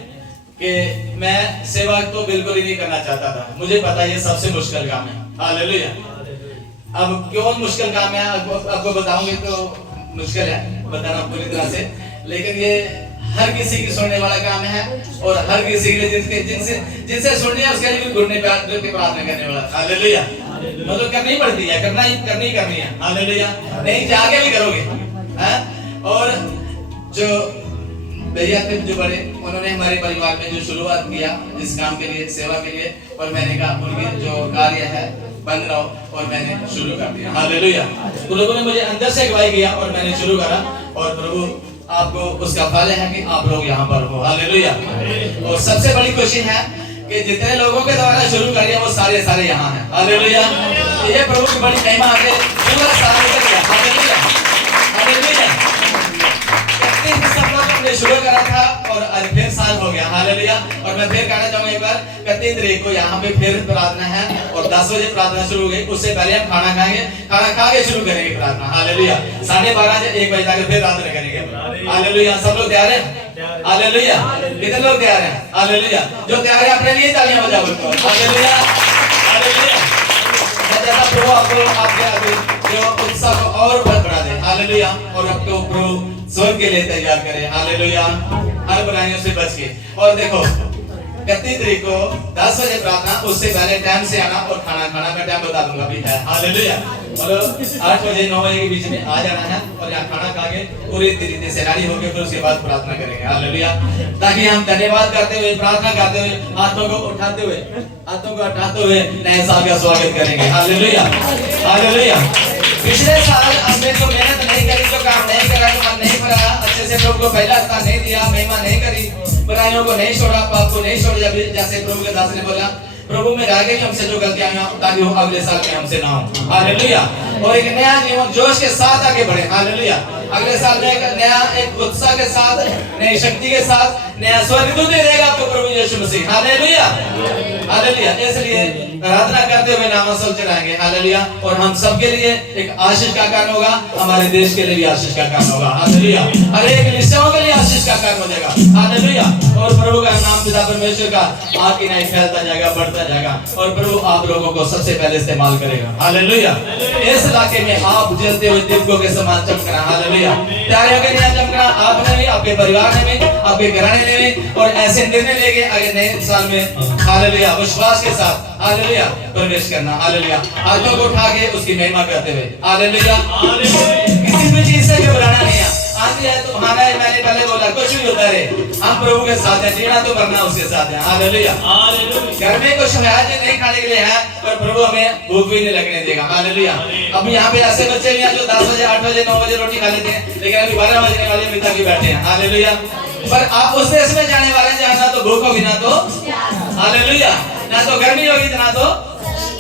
कि मैं सेवा तो बिल्कुल ही नहीं करना चाहता था। मुझे पता है ये सबसे मुश्किल काम है। हालेलुया। अब क्यों मुश्किल काम है आपको बताऊंगी तो मुश्किल है बताना पूरी तरह से, लेकिन ये हर किसी की सुनने वाला काम है और हर किसी के लिए जिनसे सुननी है उसके लिए घुटने पे प्रार्थना करने वाला। हालेलुया। मतलब करनी पड़ती है, करनी है। हालेलुया। नहीं जाके भी करोगे हैं। और जो भैया थे जो बड़े, उन्होंने हमारे परिवार में जो शुरुआत किया इस काम के लिए, सेवा के लिए, और मैंने कहा उनके जो कार्य है बंद रहो और मैंने शुरू कर दिया। हालेलुया। तो लोगों ने मुझे अंदर से गवाही किया और मैंने शुरू करा और प्रभु आपको उसका फल है कि आप लोग यहाँ पर हो। हालेलुया। और सबसे बड़ी खुशी है कि जितने लोगों के द्वारा शुरू करिए वो सारे यहाँ हैं। हालेलुया। ये प्रभु की बड़ी महिमा है। पूरा साल निकल गया। हालेलुया। हालेलुया। सब लोग हमने शुरू करा था और आज फिर साल हो गया। हालेलुया। और मैं फिर कहना चाहूंगा एक बार, 31 तारीख को यहाँ पे फिर प्रार्थना है और 10 बजे प्रार्थना शुरू हो गई। उससे पहले हम खाना खाएंगे, खाना खा के शुरू करेंगे प्रार्थना। हालेलुया। 12:30 से 1 बजे तक फिर प्रार्थना करेंगे। हालेलुया। सब लोग तैयार हैं? हालेलुया। कितने लोग तैयार हैं? हालेलुया। जो तैयार है अपने लिए तालियां बजाओ। हालेलुया। हालेलुया। जैसा प्रभु आपको आपके जो उत्साह को और बढ़ा दे। हालेलुया। और आपको प्रभु स्वर्ग के लिए तैयार करे। हालेलुया। हर बुराइयों से बच के। और देखो 31 तारीख को 10 बजे प्रार्थना, उससे पहले टाइम से आना और खाना का टाइम बता दूंगा भी है। हालेलुया। मतलब 8 बजे 9 बजे के बीच में आ जाना है और यहाँ खाना खा के पूरी तरीके से रेडी होकर फिर उसके बाद प्रार्थना करेंगे। हालेलुया। ताकि हम धन्यवाद करते हुए, प्रार्थना करते हुए, हाथों को उठाते हुए नए साल का स्वागत करेंगे। हालेलुया। हालेलुया। पिछले साल हमने तो मेहनत नहीं करी, तो काम नहीं करा, तो मन नहीं भरा, अच्छे से प्रभु को पहला स्थान नहीं दिया, महिमा नहीं करी, बुराइयों को नहीं छोड़ा, पाप को नहीं छोड़ा, जैसे प्रभु के दास ने बोला प्रभु में आगे हमसे जो गलतियां हुई ताकि वो अगले साल में हमसे ना हो। हालेलुया। और एक नया जीवन जोश के साथ आगे बढ़े। हालेलुया। अगले साल में एक नया एक उत्साह के साथ, नई शक्ति के साथ, नया स्वर्गदूत देगा आपको प्रभु यीशु मसीह। हालेलुया। हालेलुया। इसलिए प्रार्थना करते हुए नामासल चढ़ाएंगे। हालेलुया। और हम सबके लिए एक आशीष का कारण होगा, हमारे देश के लिए भी आशीष का कारण होगा। हालेलुया। हर एक कलीसियाओं के लिए आशीष का कारण हो जाएगा। हालेलुया। और प्रभु का नाम पिता परमेश्वर का आगे नहीं फैलता जाएगा, बढ़ता जाएगा और प्रभु आप लोगों को सबसे पहले इस्तेमाल करेगा। हालेलुया। इस इलाके में आप जलते हुए दीपकों के समान चमकना। हालेलुया। प्यारे होकर यहाँ चमकना, आपने भी, आपके परिवार ने भी, आपके घराने ने भी, और ऐसे निर्णय लेके आगे नए साल में हालेलुया विश्वास के साथ हालेलुया प्रवेश करना। हालेलुया। हाथों को उठा के उसकी महिमा करते हुए। हालेलुया। किसी भी चीज से घबराना नहीं है। आंधी है तो भाना है, मैंने पहले बोला कुछ भी होता है, हम प्रभु के साथ हैं, जीना तो मरना उसके साथ है। हालेलुया। घर में कुछ है नहीं खाने के लिए है, पर प्रभु हमें भूख भी नहीं लगने देगा। हालेलुया। अब यहाँ पे ऐसे बच्चे भी हैं जो 10 बजे 8 बजे 9 बजे रोटी खा लेते हैं, लेकिन अभी 12 बजने वाले अभी तक बैठे हैं। हालेलुया। पर आप उस देश में जाने वाले हैं जहाँ ना तो भूख होगी, ना तो हालेलुया, ना तो गर्मी होगी, ना तो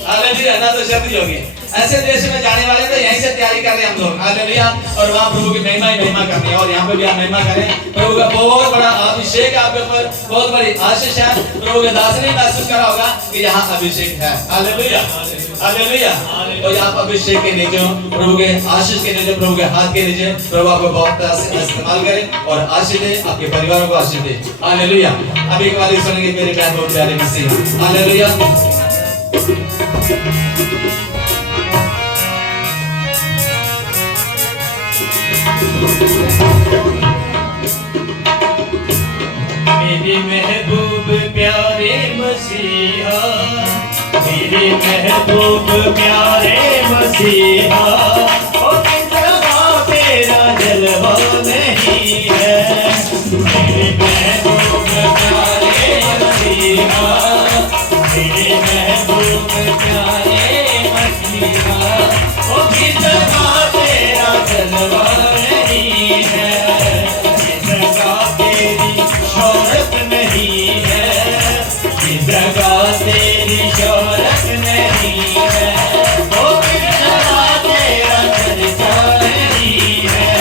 हालेलुया, ना तो सर्दी होगी। ऐसे देश में जाने वाले तो यहीं से तैयारी कर रहे हैं हम लोग। हालेलुया। और वहाँ प्रभु की महिमा ही महिमा करनी है और यहाँ पे भी आप महिमा करें। प्रभु का बहुत बड़ा अभिषेक आपके ऊपर, बहुत बड़ी आशीष है। प्रभु के दास ने महसूस करा होगा कि यहाँ अभिषेक है। हालेलुया। हालेलुया। और आप अभिषेक के नीचे, प्रभु के आशीष के नीचे, प्रभु के हाथ के नीचे प्रभु आपको बहुत तरह से इस्तेमाल करे और आशीष दे, आपके परिवारों को आशीष दे। हालेलुया। अभी एक बार सुनेंगे मेरे प्यारे बहुत प्यारे मसीह। हालेलुया। मेरे महबूब प्यारे मसीहा, मेरे महबूब प्यारे मसीहा, ओ कितना तेरा जलवा नहीं है। मेरे महबूब प्यारे मसीहा, मेरे महबूब प्यारे मसीहा, ओ कितना तेरा जलवा नहीं है। किसका तेरी शौहरत नहीं है, किसका तेरी शौहरत नहीं है, ओ किसका तेरा चर्चा नहीं है।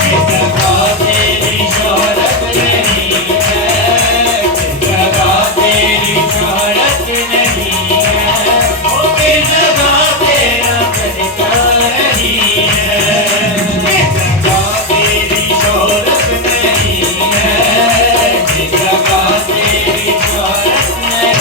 किसका तेरी शौहरत नहीं है, किसका तेरी शौहरत नहीं है, ओ किसका तेरा चर्चा नहीं है। किसका तेरी शौहरत नहीं है, किसका तेरी शौहरत नहीं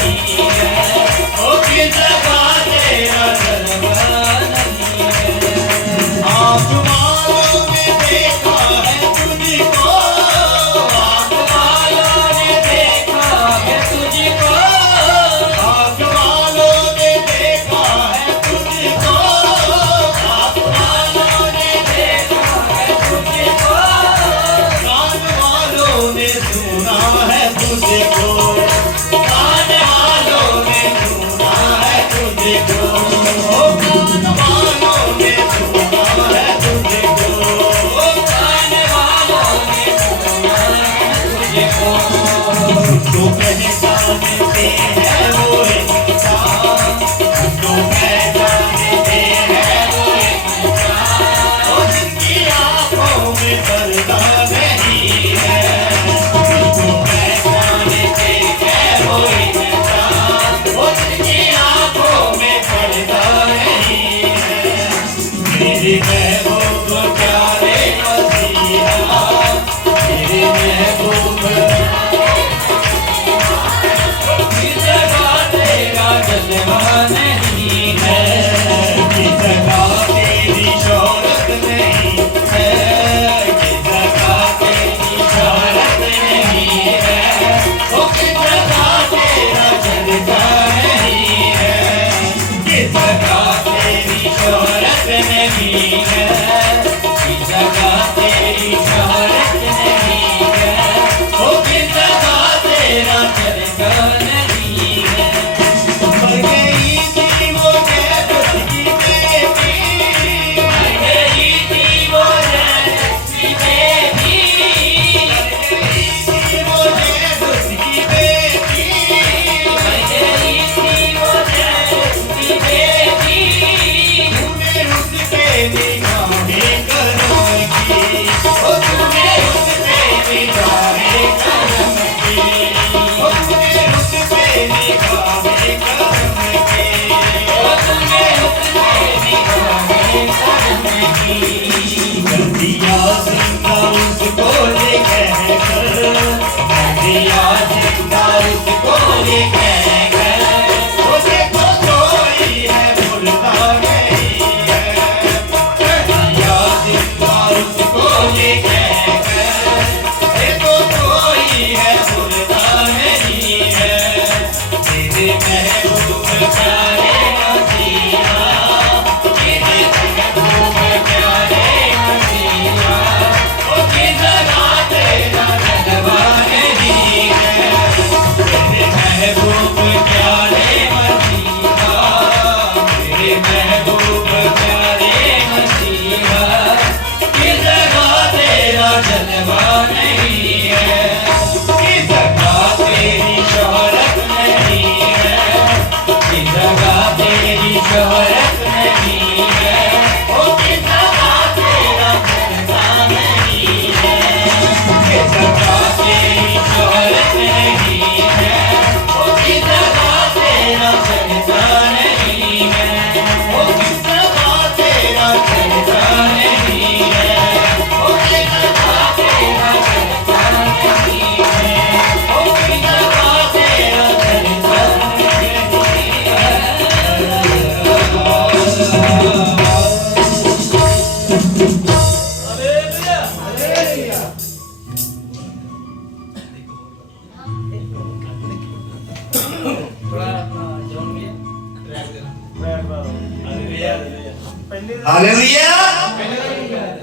हालेलुया।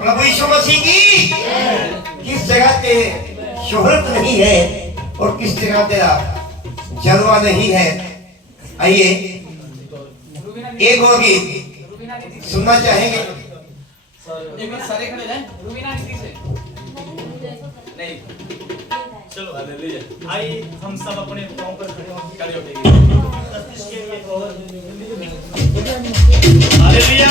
प्रभु यीशु मसीह की किस जगह पे शोहरत नहीं है और किस जगह तेरा जलवा नहीं है। आइए एक और गीत सुनना चाहेंगे। एक बार सारे खड़े जाएं रूबीना नीति से नहीं चलो हालेलुया आइए हम सब अपने पांव पर खड़े होकर खड़े होके प्रस्तिश के लिए और हालेलुया।